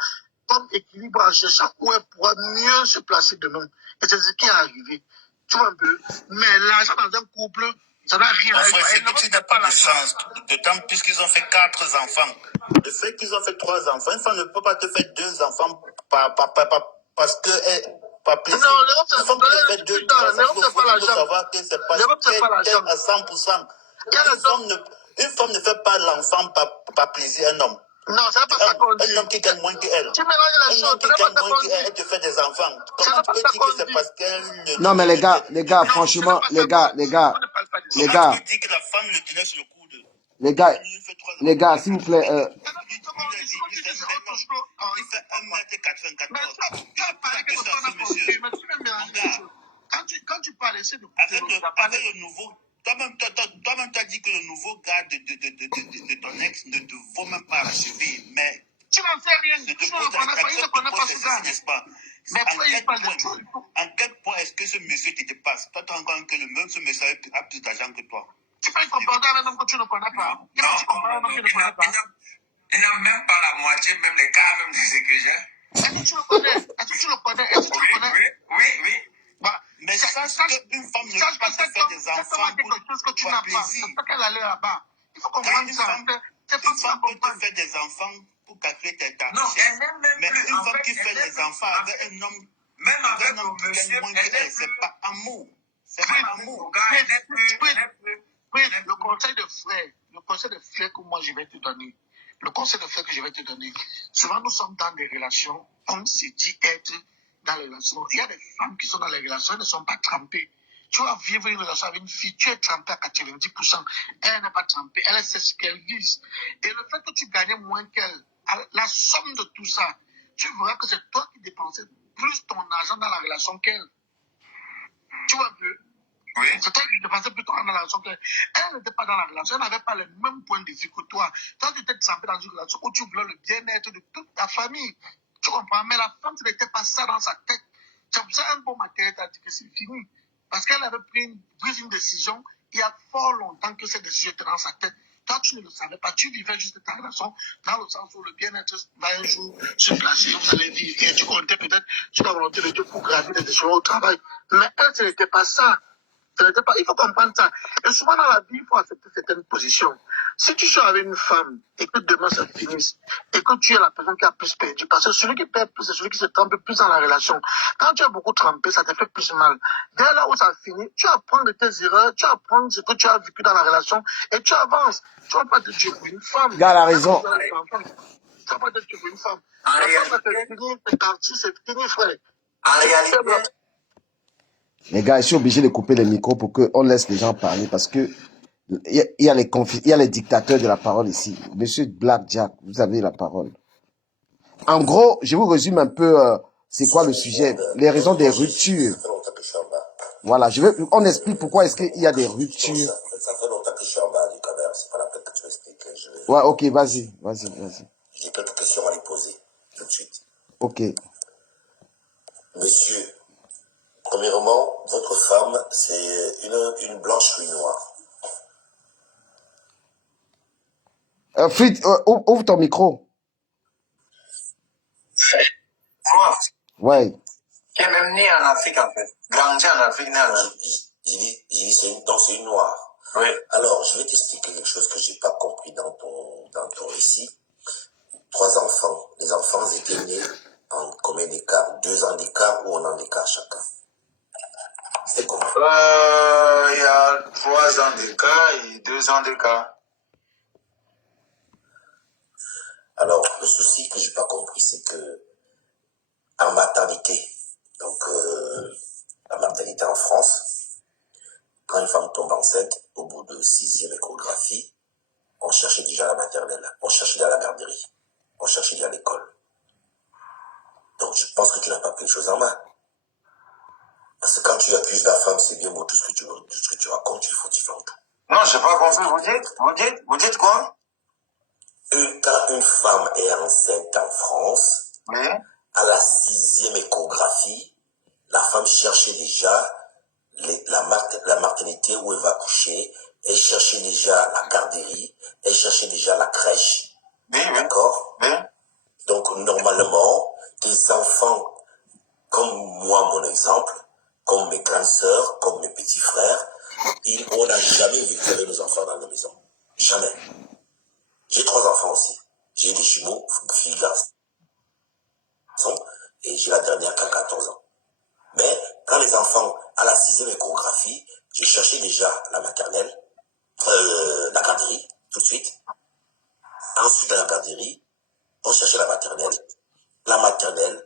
comme équilibre en cherchant où elle pourra mieux se placer demain. Et c'est ce qui est arrivé. Tu vois un peu. Mais l'argent dans un couple, ça n'a rien à voir. C'est que tu n'as pas de chance. D'autant plus qu'ils ont fait 4 enfants. Le fait qu'ils ont fait 3 enfants, une femme ne peut pas te faire 2 enfants parce que par plaisir. Non, une femme qui te fait 2, 3 enfants, il faut savoir que c'est pas à 100%. Une femme ne fait pas l'enfant par plaisir, un homme. Non, c'est pas ça qu'on dit. Un homme qui gagne moins qu'elle. Tu mélanges les choses. Un homme qui gagne moins qu'elle, elle te fait des enfants. Comment tu peux dire que c'est parce qu'elle... Non, mais les gars, franchement, les gars. Tu dis que la femme le tenait sur le coude. Les gars, s'il vous plaît, Il fait 1m94. Quand tu parles, c'est de avec le nouveau... Toi-même, tu as dit que le nouveau gars de ton ex ne te vaut même pas la cheville, mais... Tu n'en sais rien. Tu ne connais pas ce gars. N'est-ce pas? Mais toi, il parle de tout. En quel point est-ce que ce monsieur te dépasse? Toi, tu as encore que le même ce monsieur a plus d'argent que toi. Tu peux comparer avec un homme que tu ne connais pas. Il n'a même pas la moitié, même les cas, même de ce que j'ai. Est-ce que tu le connais? Est-ce que tu le connais? Oui. Voilà. Mais sache qu'une femme ne peut pas se faire des enfants pour plaisir. C'est ça qu'elle allait là-bas. Il faut comprendre ça. Une femme peut te faire des enfants pour calculer tes tâches. Non, elle n'aime même mais plus. Une femme qui fait des enfants avec un homme, même avec un homme qui gagne moins qu'elle, c'est pas amour. C'est pas amour. Le conseil de frère que moi je vais te donner, le conseil de frère que je vais te donner, souvent nous sommes dans des relations, on se dit être dans les relations. Il y a des femmes qui sont dans les relations, elles ne sont pas trempées. Tu vas vivre une relation avec une fille, tu es trempé à 90%, elle n'est pas trempée, elle sait ce qu'elle vise. Et le fait que tu gagnes moins qu'elle, la somme de tout ça, tu verras que c'est toi qui dépensais plus ton argent dans la relation qu'elle. Tu vois un peu? Oui. C'est toi qui dépensais plus ton argent dans la relation qu'elle. Elle n'était pas dans la relation, elle n'avait pas le même point de vue que toi. Toi, tu étais trempé dans une relation où tu voulais le bien-être de toute ta famille. Tu comprends? Mais la femme, ce n'était pas ça dans sa tête. C'est pour ça un bon matin, elle a dit que c'est fini. Parce qu'elle avait pris une décision il y a fort longtemps que cette décision était dans sa tête. Toi, tu ne le savais pas. Tu vivais juste ta relation dans le sens où le bien-être va un jour se placer, vous allez vivre. Et tu comptais peut-être sur la volonté de Dieu pour gravir des décisions au travail. Mais elle, ce n'était pas ça. Il faut comprendre ça. Et souvent dans la vie, il faut accepter certaines positions. Si tu sors avec une femme et que demain ça finisse, et que tu es la personne qui a plus perdu, parce que celui qui perd plus, c'est celui qui se trempe plus dans la relation. Quand tu as beaucoup trempé, ça te fait plus mal. Dès là où ça finit, tu apprends de tes erreurs, tu apprends ce que tu as vécu dans la relation, et tu avances. Tu ne vas pas te tuer pour une femme. Gars, la raison. Tu ne vas pas te tuer pour une femme. La femme, c'est fini, c'est parti, c'est fini, frère. En réalité, les gars, je suis obligé de couper les micros pour qu'on laisse les gens parler parce que il y a les dictateurs de la parole ici. Monsieur Blackjack, vous avez la parole. En gros, je vous résume un peu c'est quoi le sujet, les raisons des ruptures. Voilà, on explique pourquoi est-ce qu'il y a des ruptures. Ça fait longtemps que je suis en bas du caméra, c'est pas la peine que tu m'expliques. Ouais, ok, vas-y. J'ai quelques questions à lui poser tout de suite. Ok. Monsieur, comme Premièrement, votre femme, c'est une blanche ou une noire? Frit, ouvre ton micro. Noir. Ouais. Qui est même né en Afrique, en fait. Grandi en Afrique, né en Afrique. Il dit c'est une noire. Oui. Alors, je vais t'expliquer quelque chose que je n'ai pas compris dans ton récit. 3 enfants. Les enfants étaient nés en combien d'écart? 2 ans d'écart ou 1 an d'écart chacun? C'est comment? Il y a 3 ans d'écart et 2 ans d'écart. Alors, le souci que je n'ai pas compris, c'est que en maternité, donc la maternité en France, quand une femme tombe enceinte, au bout de 6e échographie, on cherchait déjà la maternelle, on cherchait déjà la garderie, on cherchait déjà l'école. Donc je pense que tu n'as pas pris les choses en main. Parce que quand tu accuses la femme, c'est bien beau tout ce que tu racontes, il faut t'y faire tout. Non, je n'ai pas compris. Vous dites quoi? Quand une femme est enceinte en France, Oui. à la 6e échographie, la femme cherchait déjà la maternité où elle va coucher, elle cherchait déjà la garderie, elle cherchait déjà la crèche. Oui, oui. D'accord? Oui. Donc, normalement, tes enfants, comme moi, mon exemple, comme mes grandes sœurs, comme mes petits frères, on n'a jamais vécu avec nos enfants dans la maison. Jamais. J'ai 3 enfants aussi. J'ai des jumeaux, filles, garçons, et j'ai la dernière qui a 14 ans. Mais quand les enfants, à la 6e échographie, j'ai cherché déjà la maternelle, la garderie, tout de suite. Ensuite, à la garderie, on cherchait la maternelle. La maternelle,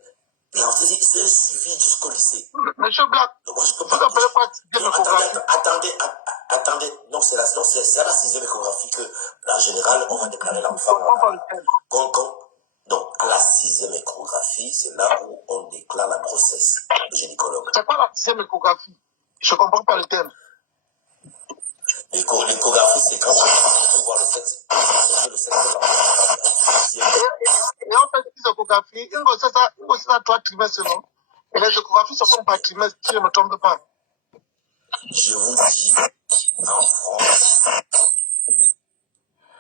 et ensuite, c'est suivi jusqu'au lycée. Monsieur Black, Donc, moi, je peux vous pas. n'appelez pas Non, attendez. Non, c'est à la 6e échographie que, en général, on va déclarer l'enfant. Donc, à la 6e échographie, c'est là où on déclare la grossesse, le gynécologue. C'est quoi la 6e échographie? Je ne comprends pas le terme. L'échographie, c'est quand on voit le sexe de l'enfant. Et en fait, les échographies, une grossesse à 3 trimestres, non? Et les échographies se font par trimestre, si je ne me trompe pas. Je vous dis, en France,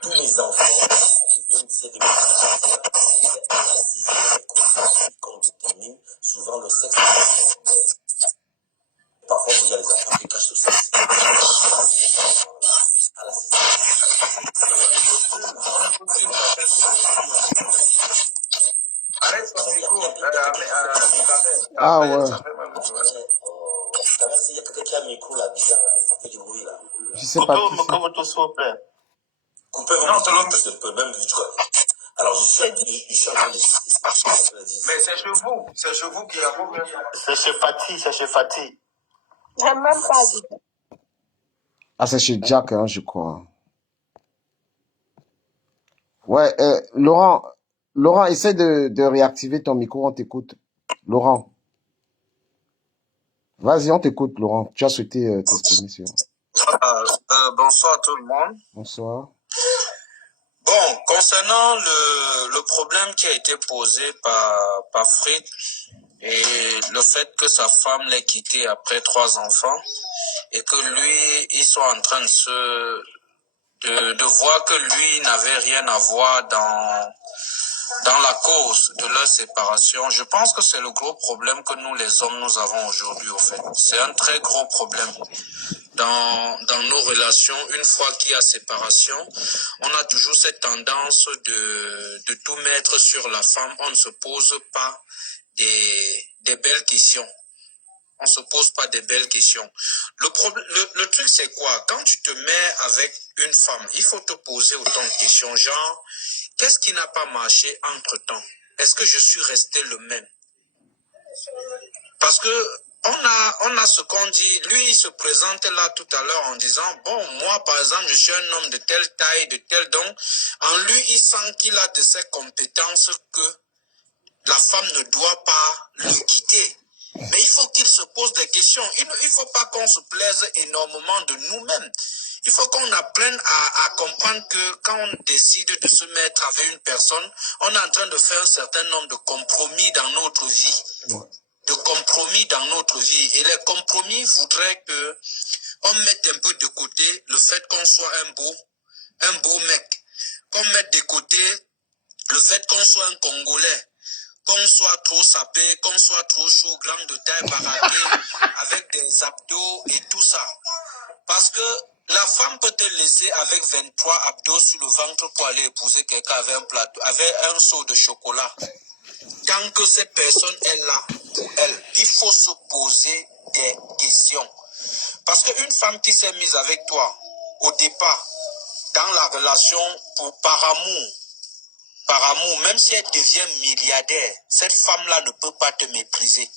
tous les enfants, même si c'est des petits, c'est à la 6e échographie qu'on détermine souvent le sexe de l'enfant. Parfois, il y a les enfants qui cachent le sexe. À la 6e. Arrête son micro. Ah ouais. Il y a quelqu'un qui a un micro là, bizarre, là, ça fait du bruit là. Je sais pas qui c'est. Coupez-moi s'il vous plaît. Coupez-moi un peu, même du truc. Alors, je suis en train de dire. Mais c'est chez vous qu'il y a problème. C'est chez Fatih. J'ai même pas dit. Ah, c'est chez Jack, hein, je crois. Ouais, Laurent, essaie de réactiver ton micro, on t'écoute. Laurent. Vas-y, on t'écoute, Laurent. Tu as souhaité t'exprimer sur. Bonsoir tout le monde. Bonsoir. Bon, concernant le problème qui a été posé par Frit et le fait que sa femme l'ait quitté après 3 enfants et que lui, ils sont en train de voir que lui n'avait rien à voir dans la cause de leur séparation. Je pense que c'est le gros problème que nous les hommes nous avons aujourd'hui au fait. C'est un très gros problème. Dans nos relations, une fois qu'il y a séparation, on a toujours cette tendance de tout mettre sur la femme. On ne se pose pas des belles questions. On se pose pas des belles questions. Le truc, c'est quoi? Quand tu te mets avec une femme, il faut te poser autant de questions, genre, qu'est-ce qui n'a pas marché entre-temps? Est-ce que je suis resté le même? Parce que on a ce qu'on dit. Lui, il se présente là tout à l'heure en disant, bon, moi, par exemple, je suis un homme de telle taille, de tel don. En lui, il sent qu'il a de ces compétences que la femme ne doit pas le quitter. Mais il faut qu'il se pose des questions. Il ne faut pas qu'on se plaise énormément de nous-mêmes. Il faut qu'on apprenne à comprendre que quand on décide de se mettre avec une personne, on est en train de faire un certain nombre de compromis dans notre vie. De de compromis dans notre vie. Et les compromis voudraient que on mette un peu de côté le fait qu'on soit un beau mec. Qu'on mette de côté le fait qu'on soit un Congolais. Qu'on soit trop sapé, qu'on soit trop chaud, grand de taille, baraqué, avec des abdos et tout ça. Parce que la femme peut te laisser avec 23 abdos sur le ventre pour aller épouser quelqu'un avec un seau de chocolat. Tant que cette personne est là pour elle, il faut se poser des questions. Parce qu'une femme qui s'est mise avec toi, au départ, dans la relation par amour, même si elle devient milliardaire, cette femme-là ne peut pas te mépriser.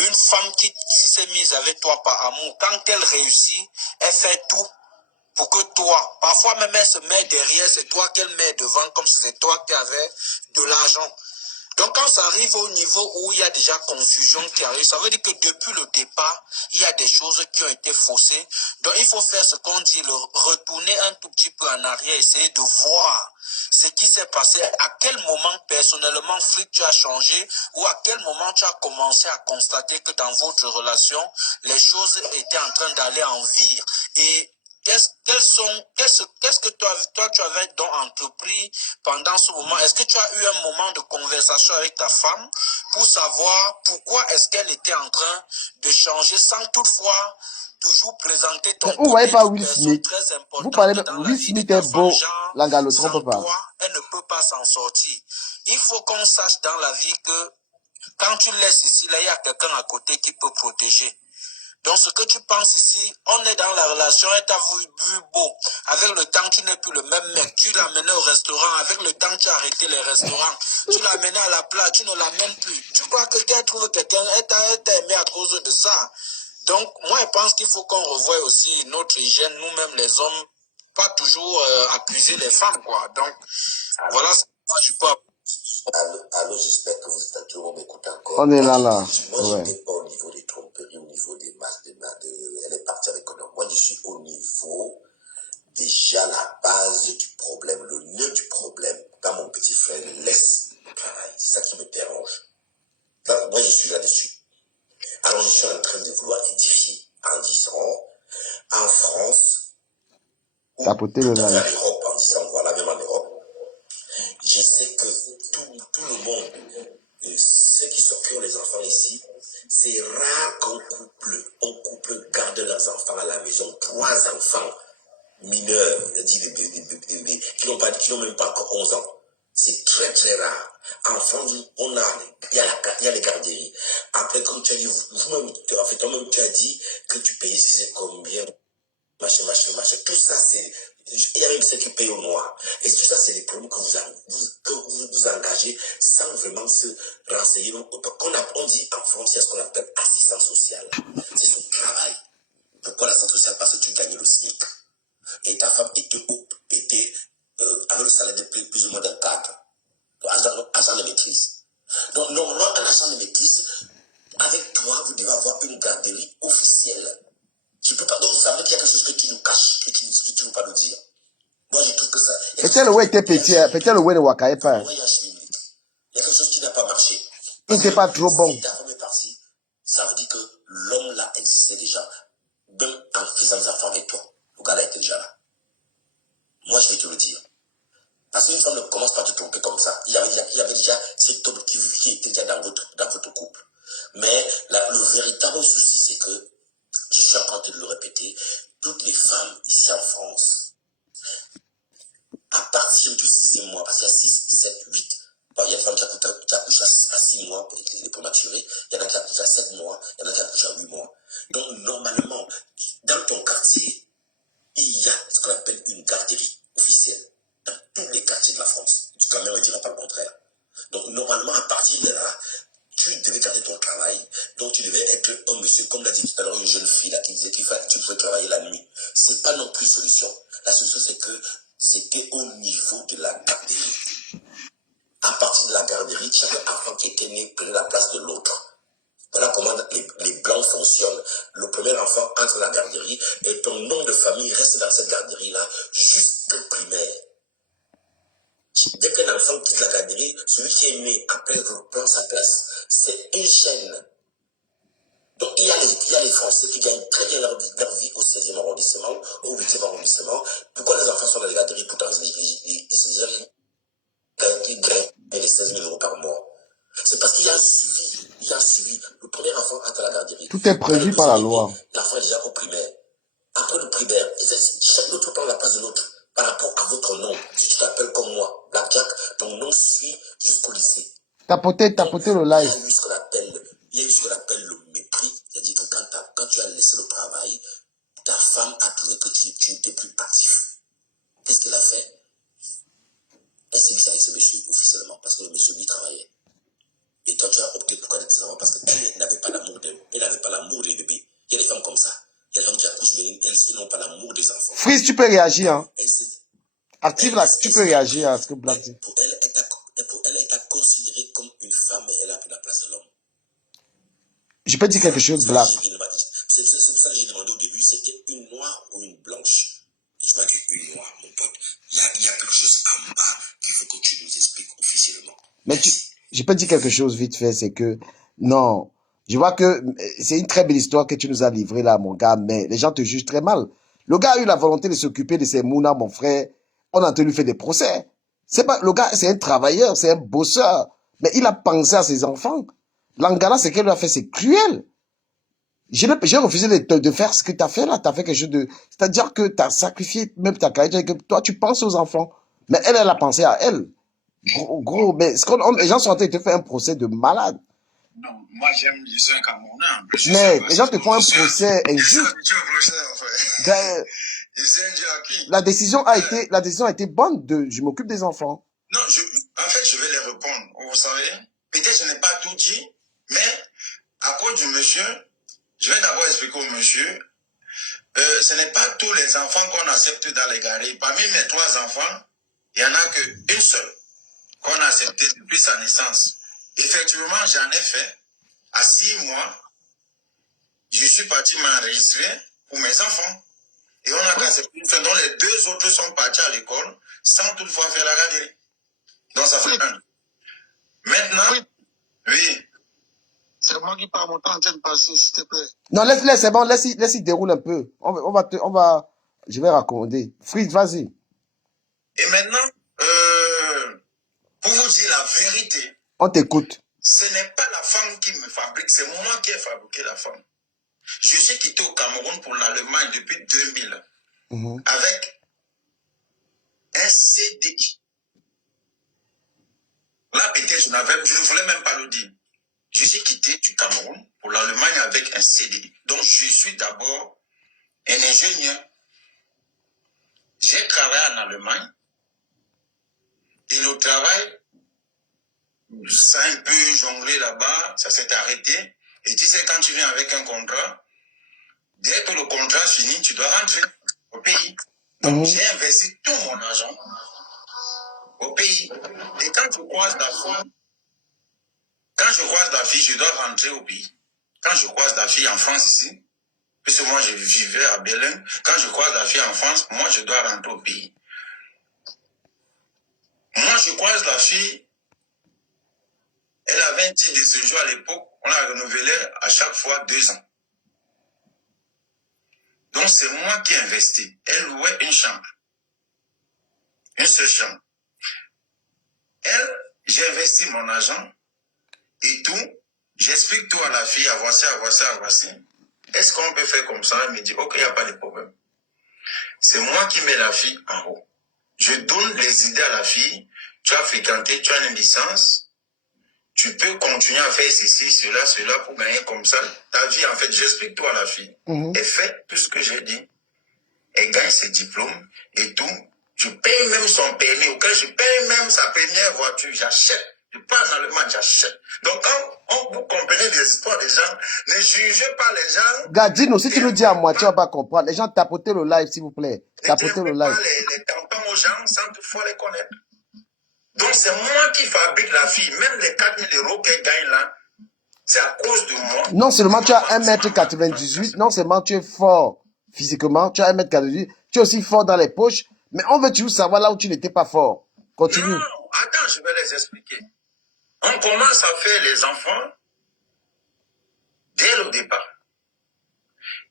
Une femme qui s'est mise avec toi par amour, quand elle réussit, elle fait tout pour que toi, parfois même elle se met derrière, c'est toi qu'elle met devant, comme si c'est toi qui avais de l'argent. Donc quand ça arrive au niveau où il y a déjà confusion qui arrive, ça veut dire que depuis le départ, il y a des choses qui ont été faussées. Donc il faut faire ce qu'on dit, retourner un tout petit peu en arrière, essayer de voir ce qui s'est passé, à quel moment personnellement Frick tu as changé, ou à quel moment tu as commencé à constater que dans votre relation, les choses étaient en train d'aller en vire. Et qu'est-ce que toi tu avais donc entrepris pendant ce moment? Est-ce que tu as eu un moment de conversation avec ta femme pour savoir pourquoi est-ce qu'elle était en train de changer sans toutefois toujours présenter ton Vous voyez pas côté de Will personne Smith? très Vous parlez importante de dans la Will vie de Smith ta est femme, beau, genre, Langa le sans trompe pas. toi, elle ne peut pas s'en sortir. Il faut qu'on sache dans la vie que quand tu laisses ici, là, il y a quelqu'un à côté qui peut protéger. Donc, ce que tu penses ici, on est dans la relation, elle t'a vu beau. Avec le temps, tu n'es plus le même mec. Tu l'as amené au restaurant. Avec le temps, tu as arrêté les restaurants. Tu l'as amené à la plage, tu ne l'amènes plus. Tu crois que qu'elle trouve quelqu'un, elle t'a aimé à cause de ça. Donc, moi, je pense qu'il faut qu'on revoie aussi notre hygiène, nous-mêmes les hommes, pas toujours accuser les femmes, quoi. Donc, voilà ce que moi, je peux. Allô, j'espère que tout le monde m'écoute encore. On est là. Moi, Ouais. j'étais pas au niveau des tromperies, au niveau des masques, elle est partie avec un homme. Moi, je suis au niveau, déjà, la base du problème, le nœud du problème, quand mon petit frère laisse le travail. C'est ça qui me dérange. Là, moi, je suis là-dessus. Alors, je suis en train de vouloir édifier en disant, en France, ou Tapoter tout le à fait live. en Europe, en disant, voilà, même en Europe, je sais que tout le monde, ceux qui ont les enfants ici, c'est rare qu'un couple garde leurs enfants à la maison, 3 enfants mineurs, qui n'ont même pas encore 11 ans. C'est très très rare. En France, il y a les garderies. Après, comme tu as dit, vous-même, en fait, toi-même, tu as dit que tu payais, c'est combien, machin. Tout ça, c'est, il y a même ceux qui payent au noir. Et tout ça, c'est les problèmes que vous engagez sans vraiment se renseigner. On dit en France, il y a ce qu'on appelle assistance sociale. C'est son travail. Pourquoi l'assistance sociale? Parce que tu gagnes le SMIC. Et ta femme était avec le salaire de plus ou moins d'un cadre. Agent de maîtrise. Donc, normalement, un agent de maîtrise, avec toi, vous devez avoir une garderie officielle. Tu peux pas, donc ça veut dire qu'il y a quelque chose que tu nous caches, que tu ne veux pas nous dire. Moi, je trouve que ça. Peut-être le way était petit, peut-être le way ne wakaye pas. Il y a quelque chose qui n'a pas marché. Il n'était pas trop bon. Si ta femme est partie, ça veut dire que l'homme là existait déjà, même en faisant des enfants avec toi. Le gars là était déjà là. Moi, je vais te le dire. Parce qu'une femme ne commence pas à te tromper comme ça. Il y avait déjà cet homme qui était déjà dans votre couple. Mais le véritable souci, c'est que, je suis en train de le répéter, toutes les femmes ici en France, à partir du 6e mois, parce qu'il y a 6, 7, 8, il y a des femmes qui accouchent à 6 mois pour les prématurés, il y en a qui accouchent à 7 mois, il y en a qui accouchent à 8 mois. Donc, normalement, dans ton quartier, il y a ce qu'on appelle une garderie officielle. Dans tous les quartiers de la France. Du Cameroun, on ne dira pas le contraire. Donc, normalement, à partir de là, tu devais garder ton travail. Donc, tu devais être un monsieur, comme l'a dit tout à l'heure, une jeune fille là, qui disait que tu pouvais travailler la nuit. Ce n'est pas non plus une solution. La solution, c'est que c'était au niveau de la garderie. À partir de la garderie, chaque enfant qui était né prenait la place de l'autre. Voilà comment les blancs fonctionnent. Le premier enfant entre dans la garderie et ton nom de famille reste dans cette garderie-là jusqu'au primaire. Dès qu'un enfant quitte la garderie, celui qui est né après reprend sa place. C'est une chaîne. Donc il y a les Français qui gagnent très bien leur vie au 16e arrondissement, au 8e arrondissement. Pourquoi les enfants sont dans les garderies? Pourtant, ils gagnent les 16 000 euros par mois. C'est parce qu'il y a un suivi. Il y a un suivi. Le premier enfant entre la garderie. Tout est prévu par la loi. L'enfant est déjà au primaire. Après le primaire, chaque autre prend la place de l'autre. Par rapport à votre nom, si tu t'appelles comme moi, Black Jack, ton nom suit jusqu'au lycée. Tapotez le live. Il y a eu ce qu'on appelle le mépris. C'est-à-dire que quand tu as laissé le travail, ta femme a trouvé que tu n'étais plus actif. Qu'est-ce qu'elle a fait? Elle s'est mise avec ce monsieur officiellement parce que le monsieur lui travaillait. Et toi, tu as opté pour connaître tes enfants parce qu'elle n'avait pas l'amour des bébés. Il y a des femmes comme ça. Il y a des femmes qui accouchent, mais elles n'ont pas l'amour des enfants. Freeze, tu peux réagir. Hein. Active là, tu peux réagir à ce que Black dit. Pour elle, elle est considérée comme une femme et elle a pris la place de l'homme. Je peux dire quelque chose, Black. C'est pour ça que j'ai demandé au début, c'était une noire ou une blanche. Et tu m'as dit une noire, mon pote. Il y a quelque chose en bas qu'il faut que tu nous expliques officiellement. Mais je peux dire quelque chose vite fait, c'est que, non, je vois que c'est une très belle histoire que tu nous as livrée là, mon gars, mais les gens te jugent très mal. Le gars a eu la volonté de s'occuper de ses mounas, mon frère. On a lui fait des procès. C'est pas, le gars, c'est un travailleur, c'est un bosseur. Mais il a pensé à ses enfants. L'Angala, ce qu'elle lui a fait, c'est cruel. J'ai refusé de faire ce que tu as fait là. Tu as fait quelque chose de... C'est-à-dire que tu as sacrifié même ta carrière. Que toi, tu penses aux enfants. Mais elle a pensé à elle. Gros, mais les gens sont en train de te faire un procès de malade. Non, moi je suis un Camerounais. En plus, mais les gens te font un procès injuste. La décision a été bonne. Je m'occupe des enfants. Non, en fait, je vais les répondre. Vous savez, peut-être je n'ai pas tout dit, mais à cause du monsieur, je vais d'abord expliquer au monsieur, ce n'est pas tous les enfants qu'on accepte dans les garderies. Parmi mes 3 enfants, il n'y en a qu'une seule qu'on a acceptée depuis sa naissance. Effectivement, j'en ai fait. À 6 mois, je suis parti m'enregistrer pour mes enfants. Et on a accepté une seule, dont les 2 autres sont partis à l'école sans toutefois faire la garderie. Donc ça fait 1. Maintenant, oui. C'est moi qui parle, mon temps en train de passer, s'il te plaît. Non, laisse-le, c'est bon, laisse-il déroule un peu. Je vais raconter. Fritz, vas-y. Et maintenant, pour vous dire la vérité, on t'écoute. Ce n'est pas la femme qui me fabrique, c'est moi qui ai fabriqué la femme. Je suis quitté au Cameroun pour l'Allemagne depuis 2000 avec un CDI. Là, peut-être, je ne voulais même pas le dire. Je suis quitté du Cameroun pour l'Allemagne avec un CDI. Donc, je suis d'abord un ingénieur. J'ai travaillé en Allemagne et le travail, ça a un peu jonglé là-bas, ça s'est arrêté. Et tu sais, quand tu viens avec un contrat, dès que le contrat finit, tu dois rentrer au pays. Donc, j'ai investi tout mon argent au pays. Et quand je croise la fille, je dois rentrer au pays. Quand je croise la fille en France ici, puisque moi je vivais à Berlin, quand je croise la fille en France, moi je dois rentrer au pays. Moi je croise la fille, elle avait un titre de séjour à l'époque, on la renouvelait à chaque fois 2 ans. Donc c'est moi qui ai investi. Elle louait une chambre. Une seule chambre. Elle, j'ai investi mon argent et tout. J'explique tout à la fille, à voici. Est-ce qu'on peut faire comme ça? Elle me dit, ok, il n'y a pas de problème. C'est moi qui mets la fille en haut. Je donne les idées à la fille. Tu as fréquenté, tu as une licence. Tu peux continuer à faire ceci, cela pour gagner comme ça. Ta vie, en fait, j'explique tout à la fille. Elle fait tout ce que j'ai dit. Elle gagne ses diplômes et tout. Je paye même son permis. Auquel je paye même sa première voiture. J'achète. Je pars en Allemagne, j'achète. Donc, quand vous comprenez les histoires des gens, ne jugez pas les gens. Gars, dis-nous, si tu nous dis à moitié, on va comprendre. Les gens, tapotez le live, s'il vous plaît. Tapotez le live. Ne pas les tampons aux gens sans toutefois les connaître. Donc, c'est moi qui fabrique la fille. Même les 4 000 € qu'elle gagne là, c'est à cause de moi. Non seulement tu as 1m98, non seulement tu es fort physiquement, tu as 1m98, tu es aussi fort dans les poches, mais on veut toujours savoir là où tu n'étais pas fort. Continue. Non, attends, je vais les expliquer. On commence à faire les enfants dès le départ.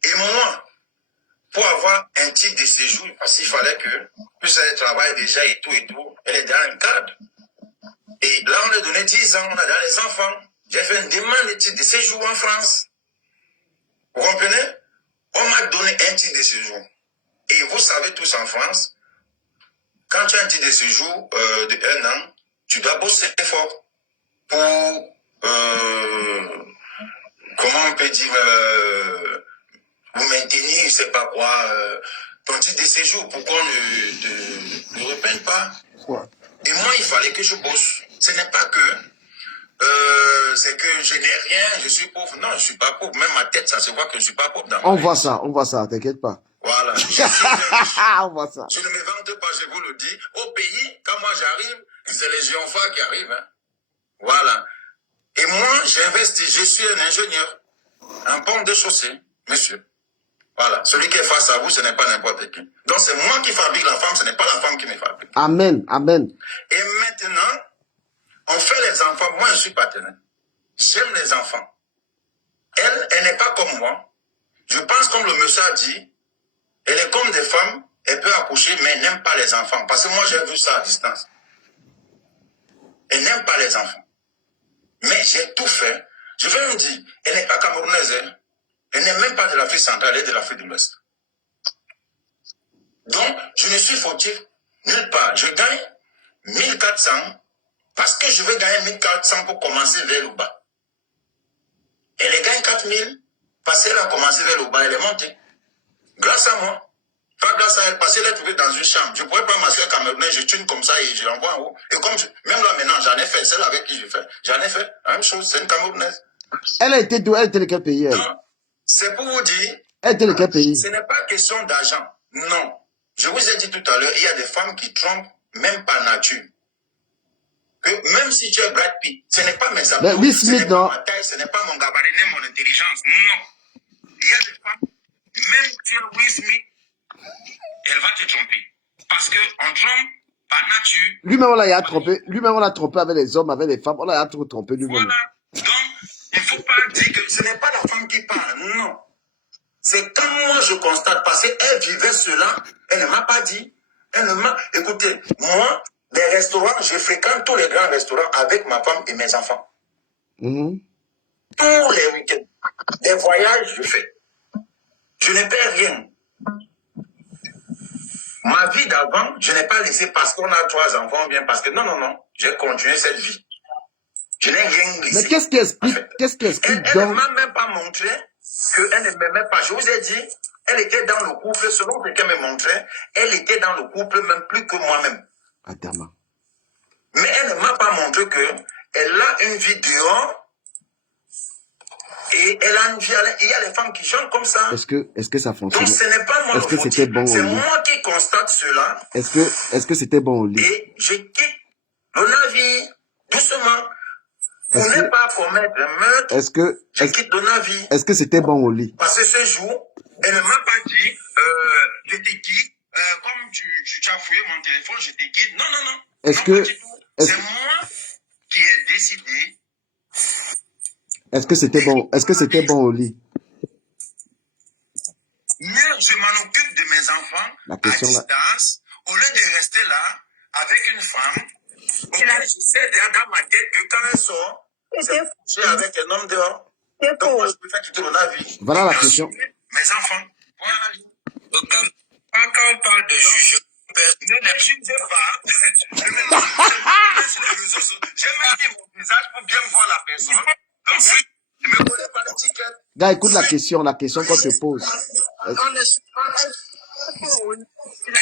Et moi, pour avoir un titre de séjour, parce qu'il fallait que, plus elle travaille déjà et tout, elle est dans un cadre. Et là, on a donné 10 ans, on a dans les enfants. J'ai fait une demande de titre de séjour en France. Vous comprenez? On m'a donné un titre de séjour. Et vous savez tous en France, quand tu as un titre de séjour de 1 an, tu dois bosser fort pour, comment on peut dire, vous maintenir, je sais pas quoi, ton titre de séjour, pour qu'on ne reprenne pas. Ouais. Et moi, il fallait que je bosse. Ce n'est pas que c'est que je n'ai rien, je suis pauvre. Non, je ne suis pas pauvre. Même ma tête, ça se voit que je ne suis pas pauvre. On voit ça, t'inquiète pas. Voilà. On voit ça. Je ne me vante pas, je vous le dis. Au pays, quand moi j'arrive, c'est les géophares qui arrivent. Hein. Voilà. Et moi, j'investis, je suis un ingénieur. Un pont de chaussée, monsieur. Voilà. Celui qui est face à vous, ce n'est pas n'importe qui. Donc c'est moi qui fabrique la femme, ce n'est pas la femme qui me fabrique. Amen, amen. Et maintenant, on fait les enfants. Moi, je suis partenaire. J'aime les enfants. Elle n'est pas comme moi. Je pense, comme le monsieur a dit, elle est comme des femmes, elle peut accoucher, mais elle n'aime pas les enfants. Parce que moi, j'ai vu ça à distance. Elle n'aime pas les enfants. Mais j'ai tout fait. Je vais me dire, elle n'est pas camerounaise. Hein. Elle n'est même pas de l'Afrique centrale, elle est de l'Afrique de l'Ouest. Donc, je ne suis fautif nulle part. Je gagne 1400 parce que je veux gagner 1400 pour commencer vers le bas. Elle gagne 4000 parce qu'elle a commencé vers le bas, elle est montée. Grâce à moi. Pas grâce à elle, parce qu'elle est trouvée dans une chambre. Je ne pourrais pas ma soeur camerounaise, je tune comme ça et je l'envoie en haut. Et comme même là maintenant, j'en ai fait, celle avec qui je fais, j'en ai fait. La même chose, c'est une camerounaise. Elle a été d'où? Elle était de quel pays, elle? Non, c'est pour vous dire. Elle était de quel pays? Ce n'est pas question d'argent. Non. Je vous ai dit tout à l'heure, il y a des femmes qui trompent même par nature. Que même si tu es Brad Pitt, ce n'est pas mes appuis, Will ce Smith, n'est pas non? ma taille, ce n'est pas mon gabarit, ni mon intelligence. Non. Il y a des femmes, même si tu es Will Smith, elle va te tromper. Parce qu'on trompe par nature. Lui-même, on l'a trompé. Lui-même, on l'a trompé avec les hommes, avec les femmes. On l'a trop trompé lui-même. Voilà. Donc, il ne faut pas dire que ce n'est pas la femme qui parle. Non. C'est quand moi je constate, parce qu'elle vivait cela, elle ne m'a pas dit. Elle ne m'a... Écoutez, moi, les restaurants, je fréquente tous les grands restaurants avec ma femme et mes enfants. Tous les week-ends. Des voyages, je fais. Je ne perds rien. Ma vie d'avant, je n'ai pas laissé parce qu'on a 3 enfants, bien parce que non, j'ai continué cette vie. Je n'ai rien laissé. Mais qu'est-ce qui explique, Elle ne m'a même pas montré qu'elle ne m'aimait pas. Je vous ai dit, elle était dans le couple, selon ce qu'elle me montrait, elle était dans le couple même plus que moi-même. Attends. Mais elle ne m'a pas montré qu'elle a une vie dehors et elle a une vie. Il y a les femmes qui chantent comme ça. Est-ce que ça fonctionne? Donc ce n'est pas moi le fautif. Bon c'est moi qui constate cela. Est-ce que c'était bon au lit? Et je quitte le navire doucement. Pour ne pas commettre un meurtre, je quitte le navire. Est-ce que c'était bon au lit? Parce que ce jour, elle ne m'a pas dit, je te quitte, comme tu as fouillé mon téléphone, je te quitte. Non. C'est moi qui ai décidé. Est-ce que c'était bon? Est-ce que c'était bon au lit? Mieux, je m'en occupe de mes enfants à distance, au lieu de rester là avec une femme. Je sais dans ma tête que quand elle sort, c'est avec un homme dehors. Donc moi, je préfère quitter le navire. Voilà la question. Mes enfants. Voilà. Quand on parle de juge, ne jugez pas. J'ai mis mon visage pour bien voir la personne. Ensuite, je me connais par l'étiquette. Gars, écoute la question qu'on te pose. La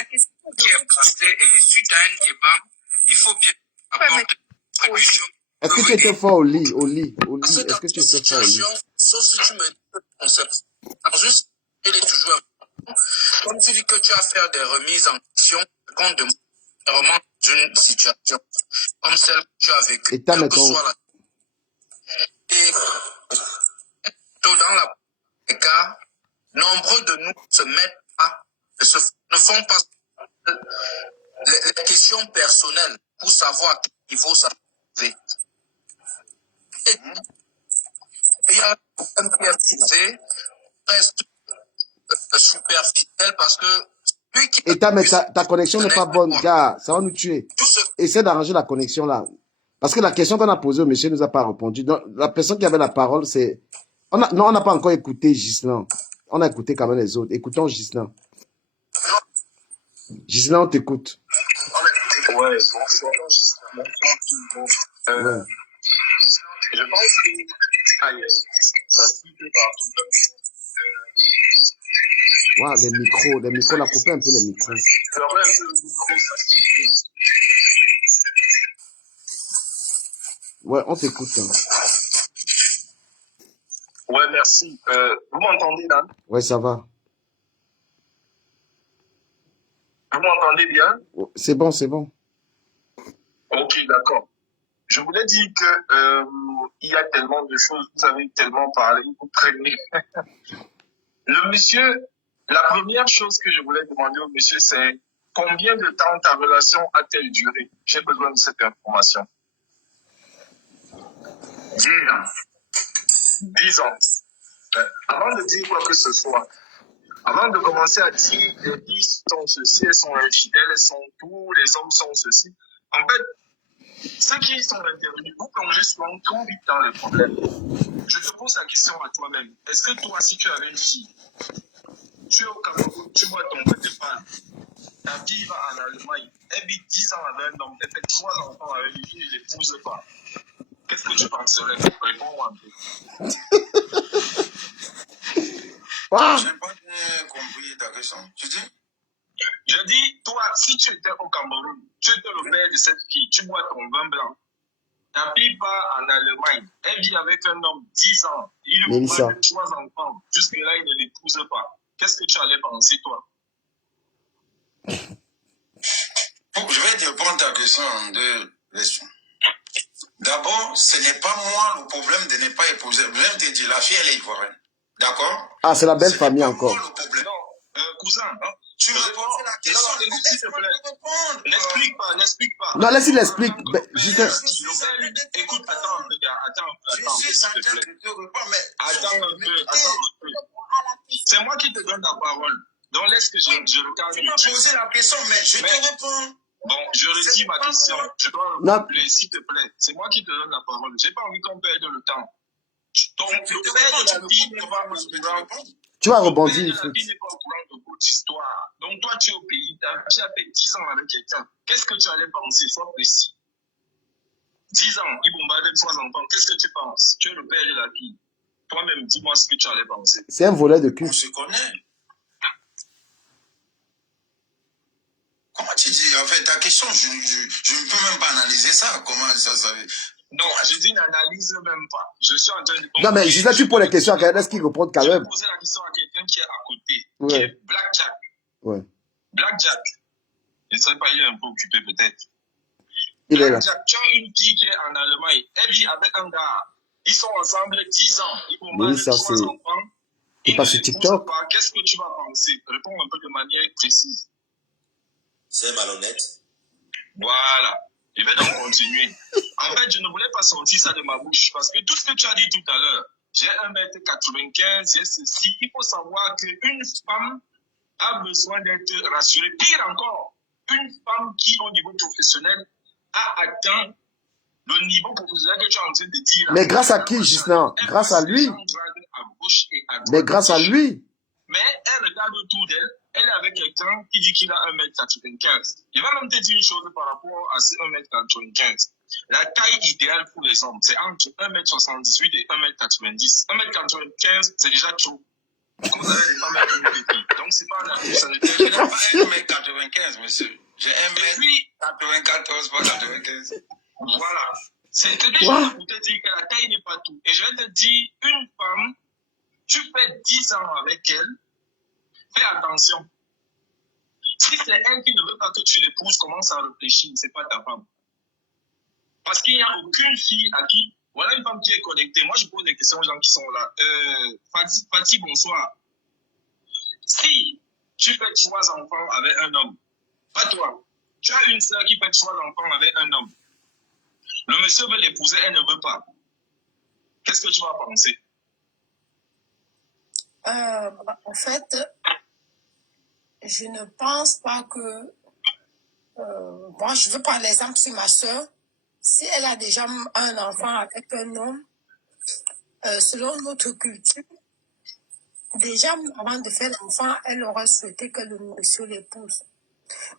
question qui est posée et suite à un débat, il faut bien apporter une contribution. Est-ce que tu étais fort au lit? Est-ce que tu étais fort au lit? Sauf si tu me dis que concept. Alors juste, il est toujours comme tu dis que tu as fait des remises en question compte de vraiment d'une situation comme celle que tu as vécue. Et quel que soit la... Et dans la cas, nombreux de nous se mettent à ne font pas les questions personnelles pour savoir à quel niveau ça va. Et il y a un problème qui est posé, reste superficiel parce que lui qui Et ta connexion n'est pas bonne, gars. Ça va nous tuer. Essaie d'arranger la connexion là. Parce que la question qu'on a posée au monsieur ne nous a pas répondu. Donc, la personne qui avait la parole, c'est... Non, on n'a pas encore écouté Ghislain. On a écouté quand même les autres. Écoutons Ghislain. Ghislain, on t'écoute. Ouais, Ouais. je pense que aïe, ça se fait partout. Wow, les micros, la couper un peu les micros. Fermez un peu le micro, ça se fait. Ouais, on t'écoute. Hein. Ouais, merci. Vous m'entendez là? Ouais, ça va. Vous m'entendez bien? C'est bon, c'est bon. Ok, d'accord. Je voulais dire que il y a tellement de choses, vous avez tellement parlé, vous prenez. Le monsieur, la première chose que je voulais demander au monsieur, c'est combien de temps ta relation a-t-elle duré? J'ai besoin de cette information. 10 ans. 10 ans. Avant de dire quoi que ce soit, avant de commencer à dire les filles sont ceci, elles sont infidèles, elles sont tout, les hommes sont ceci, en fait, ceux qui sont intervenus, vous plongez souvent trop vite dans les problèmes. Je te pose la question à toi-même. Est-ce que toi, si tu avais une fille, tu es au Cameroun, tu vois ton départ, ta fille va en Allemagne, elle vit 10 ans avec un homme, elle fait 3 enfants avec lui, il ne l'épouse pas. Qu'est-ce que tu penserais? Réponds-moi un peu. Ah! Je n'ai pas bien compris ta question. Tu dis? Je dis, toi, si tu étais au Cameroun, tu étais le père de cette fille, tu bois ton vin blanc, ta fille part en Allemagne, elle vit avec un homme 10 ans, il lui Mélissa. parle de 3 enfants, jusque-là, il ne l'épouse pas. Qu'est-ce que tu allais penser, toi? Je vais te répondre à ta question en deux questions. D'abord, ce n'est pas moi le problème de ne pas épouser. Je viens de te dire, la fille, elle est ivoirienne. D'accord? Ah, c'est la belle Ce famille n'est pas encore. moi le problème. Non, cousin, hein? Tu m'as posé la question, non, écoute, s'il te plaît. N'explique pas. Non, laisse-il explique. Juste... Écoute, attends un peu, Je suis en train de te répondre, mais... Attends un peu. C'est moi qui te donne la parole. Donc laisse que je le calme. Tu m'as posé la question, mais je te réponds. Bon, je retire ma question. Je dois rappeler, s'il te plaît. C'est moi qui te donne la parole. J'ai pas envie qu'on perde le temps. Donc, le père de la fille n'est pas au courant. Tu vas rebondir. Le père de la fille n'est pas au courant de votre histoire. Donc, toi, tu es au pays. Tu as fait 10 ans avec quelqu'un. Qu'est-ce que tu allais penser? Sois précis. 10 ans, il bombarde 3 enfants. Qu'est-ce que tu penses? Tu es le père de la fille. Toi-même, dis-moi ce que tu allais penser. C'est un volet de cul. On se connaît. Comment tu dis? En fait, ta question, je ne peux même pas analyser ça. Comment ça Non, je dis n'analyse même pas. Je suis en train de... Non, mais Gisèle, tu poses les questions à quelqu'un, est-ce qu'il répond quand même? Je vais poser la question à quelqu'un qui est à côté, qui est Black Jack. Ouais. Black Jack. Je ne sais pas, il est un peu occupé peut-être. Il est là. Black Jack, tu as une fille qui est en Allemagne. Elle vit avec un gars. Ils sont ensemble 10 ans. Ils vont Oui, ça, 3 enfants. Il passe sur TikTok. Qu'est-ce que tu vas penser? Réponds un peu de manière précise. C'est malhonnête. Voilà. Je vais donc continuer. En fait, je ne voulais pas sortir ça de ma bouche parce que tout ce que tu as dit tout à l'heure, j'ai 1m95, j'ai ceci. Il faut savoir qu'une femme a besoin d'être rassurée. Pire encore, une femme qui, au niveau professionnel, a atteint le niveau professionnel que tu es en train de dire. Mais grâce à qui, Gislain? Grâce à lui. Mais grâce à lui. Mais elle regarde autour d'elle. Elle est avec quelqu'un qui dit qu'il a 1m95. Je vais même te dire une chose par rapport à ces 1m95. La taille idéale pour les hommes, c'est entre 1m78 et 1m90. 1m95, c'est déjà trop. Comme vous avez des femmes avec une petite. Donc, c'est pas la personnalité. Je n'ai pas 1m95, monsieur. J'ai 1m94, pas 95. Voilà. C'est quelque chose pour te dire que la taille n'est pas tout. Et je vais te dire, une femme, tu fais 10 ans avec elle, fais attention. Si c'est elle qui ne veut pas que tu l'épouses, commence à réfléchir, c'est pas ta femme. Parce qu'il n'y a aucune fille à qui, voilà une femme qui est connectée. Moi, je pose des questions aux gens qui sont là. Fatih, bonsoir. Si tu fais 3 enfants avec un homme, pas toi, Tu as une sœur qui fait 3 enfants avec un homme. Le monsieur veut l'épouser, elle ne veut pas. Qu'est-ce que tu vas penser? En fait, je ne pense pas que... bon, je veux prendre l'exemple sur ma soeur. Si elle a déjà un enfant avec un homme, selon notre culture, déjà avant de faire l'enfant, elle aurait souhaité que le monsieur l'épouse.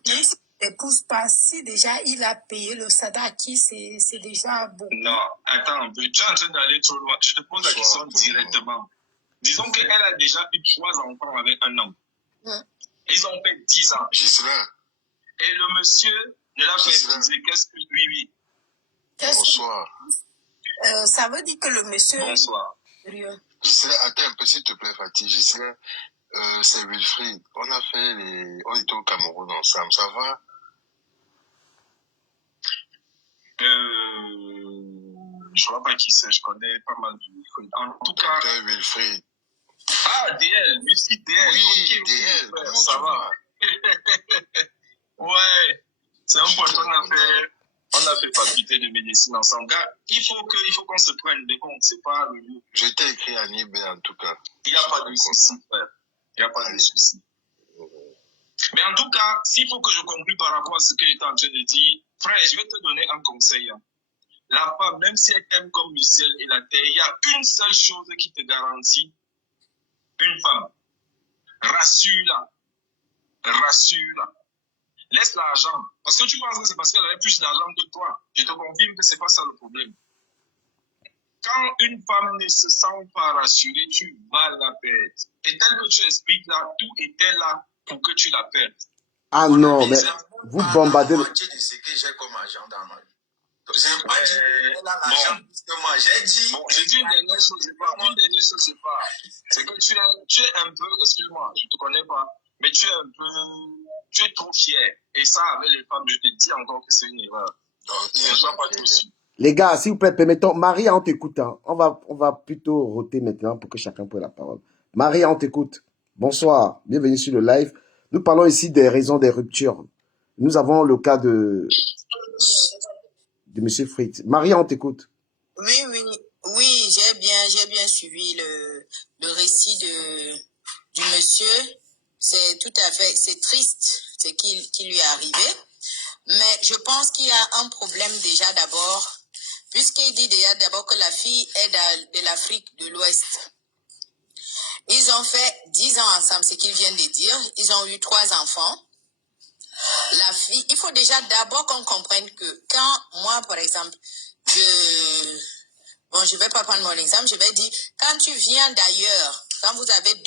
Même s'il ne l'épouse pas, si déjà il a payé le sadaki, c'est déjà beaucoup. Non, attends un peu. Tu es en train d'aller trop loin. Je te pose la question directement. Disons qu'elle a déjà eu 3 enfants avec un homme. Ils ont fait 10 ans. Gisela. Et le monsieur ne l'a pas épousé. Qu'est-ce que oui. Bonsoir. Ça veut dire que le monsieur... Bonsoir. Gisela, attends un peu s'il te plaît, Fatih. Gisela, c'est Wilfried. On était au Cameroun ensemble. Ça va? Je vois pas qui c'est. Je connais pas mal de Wilfried. En tout cas... Wilfried. Ah, DL. Musique DL. Oui, okay, DL. Okay, ça va. Ouais. C'est un pote on a fait faculté de médecine ensemble. Gars, il faut qu'on se prenne des comptes. C'est pas le lieu. Je t'ai écrit à Nibé en tout cas. Il n'y a pas de souci, frère. Il n'y a pas de souci. Mais en tout cas, s'il faut que je conclue par rapport à ce que j'étais en train de dire, frère, je vais te donner un conseil. Hein. La femme, même si elle t'aime comme le ciel et la terre, il y a une seule chose qui te garantit une femme. Rassure-la. Rassure-la. Laisse l'argent. Parce que tu penses que c'est parce qu'elle avait plus d'argent que toi. Je te confirme que c'est pas ça le problème. Quand une femme ne se sent pas rassurée, tu vas la perdre. Et tel que tu expliques là, tout était là pour que tu la perdes. Ah non, mais vous bombardez... La moitié de ce que j'ai comme argent dans ma vie. Donc, c'est pas dit qu'elle a l'argent que moi j'ai dit. Bon, j'ai dit une dernière chose, c'est pas. C'est que tu es un peu, excuse-moi, je te connais pas, mais tu es trop fier. Et ça, avec les femmes, je te dis encore que c'est une erreur. Donc, ne sois pas trop sûr. Les gars, s'il vous plaît, permettons. Marie, on t'écoute. Hein. On va plutôt roter maintenant pour que chacun prenne la parole. Marie, on t'écoute. Bonsoir. Bienvenue sur le live. Nous parlons ici des raisons des ruptures. Nous avons le cas de M. Fritz. Marie, on t'écoute. Oui, j'ai bien suivi le récit du monsieur. C'est tout à fait, c'est triste ce qui lui est arrivé. Mais je pense qu'il y a un problème déjà d'abord, puisqu'il dit déjà d'abord que la fille est de l'Afrique de l'Ouest. Ils ont fait 10 ans ensemble, ce qu'ils viennent de dire. Ils ont eu 3 enfants. La fille, il faut déjà d'abord qu'on comprenne que quand moi, par exemple, je vais pas prendre mon exemple, je vais dire, quand tu viens d'ailleurs, quand vous avez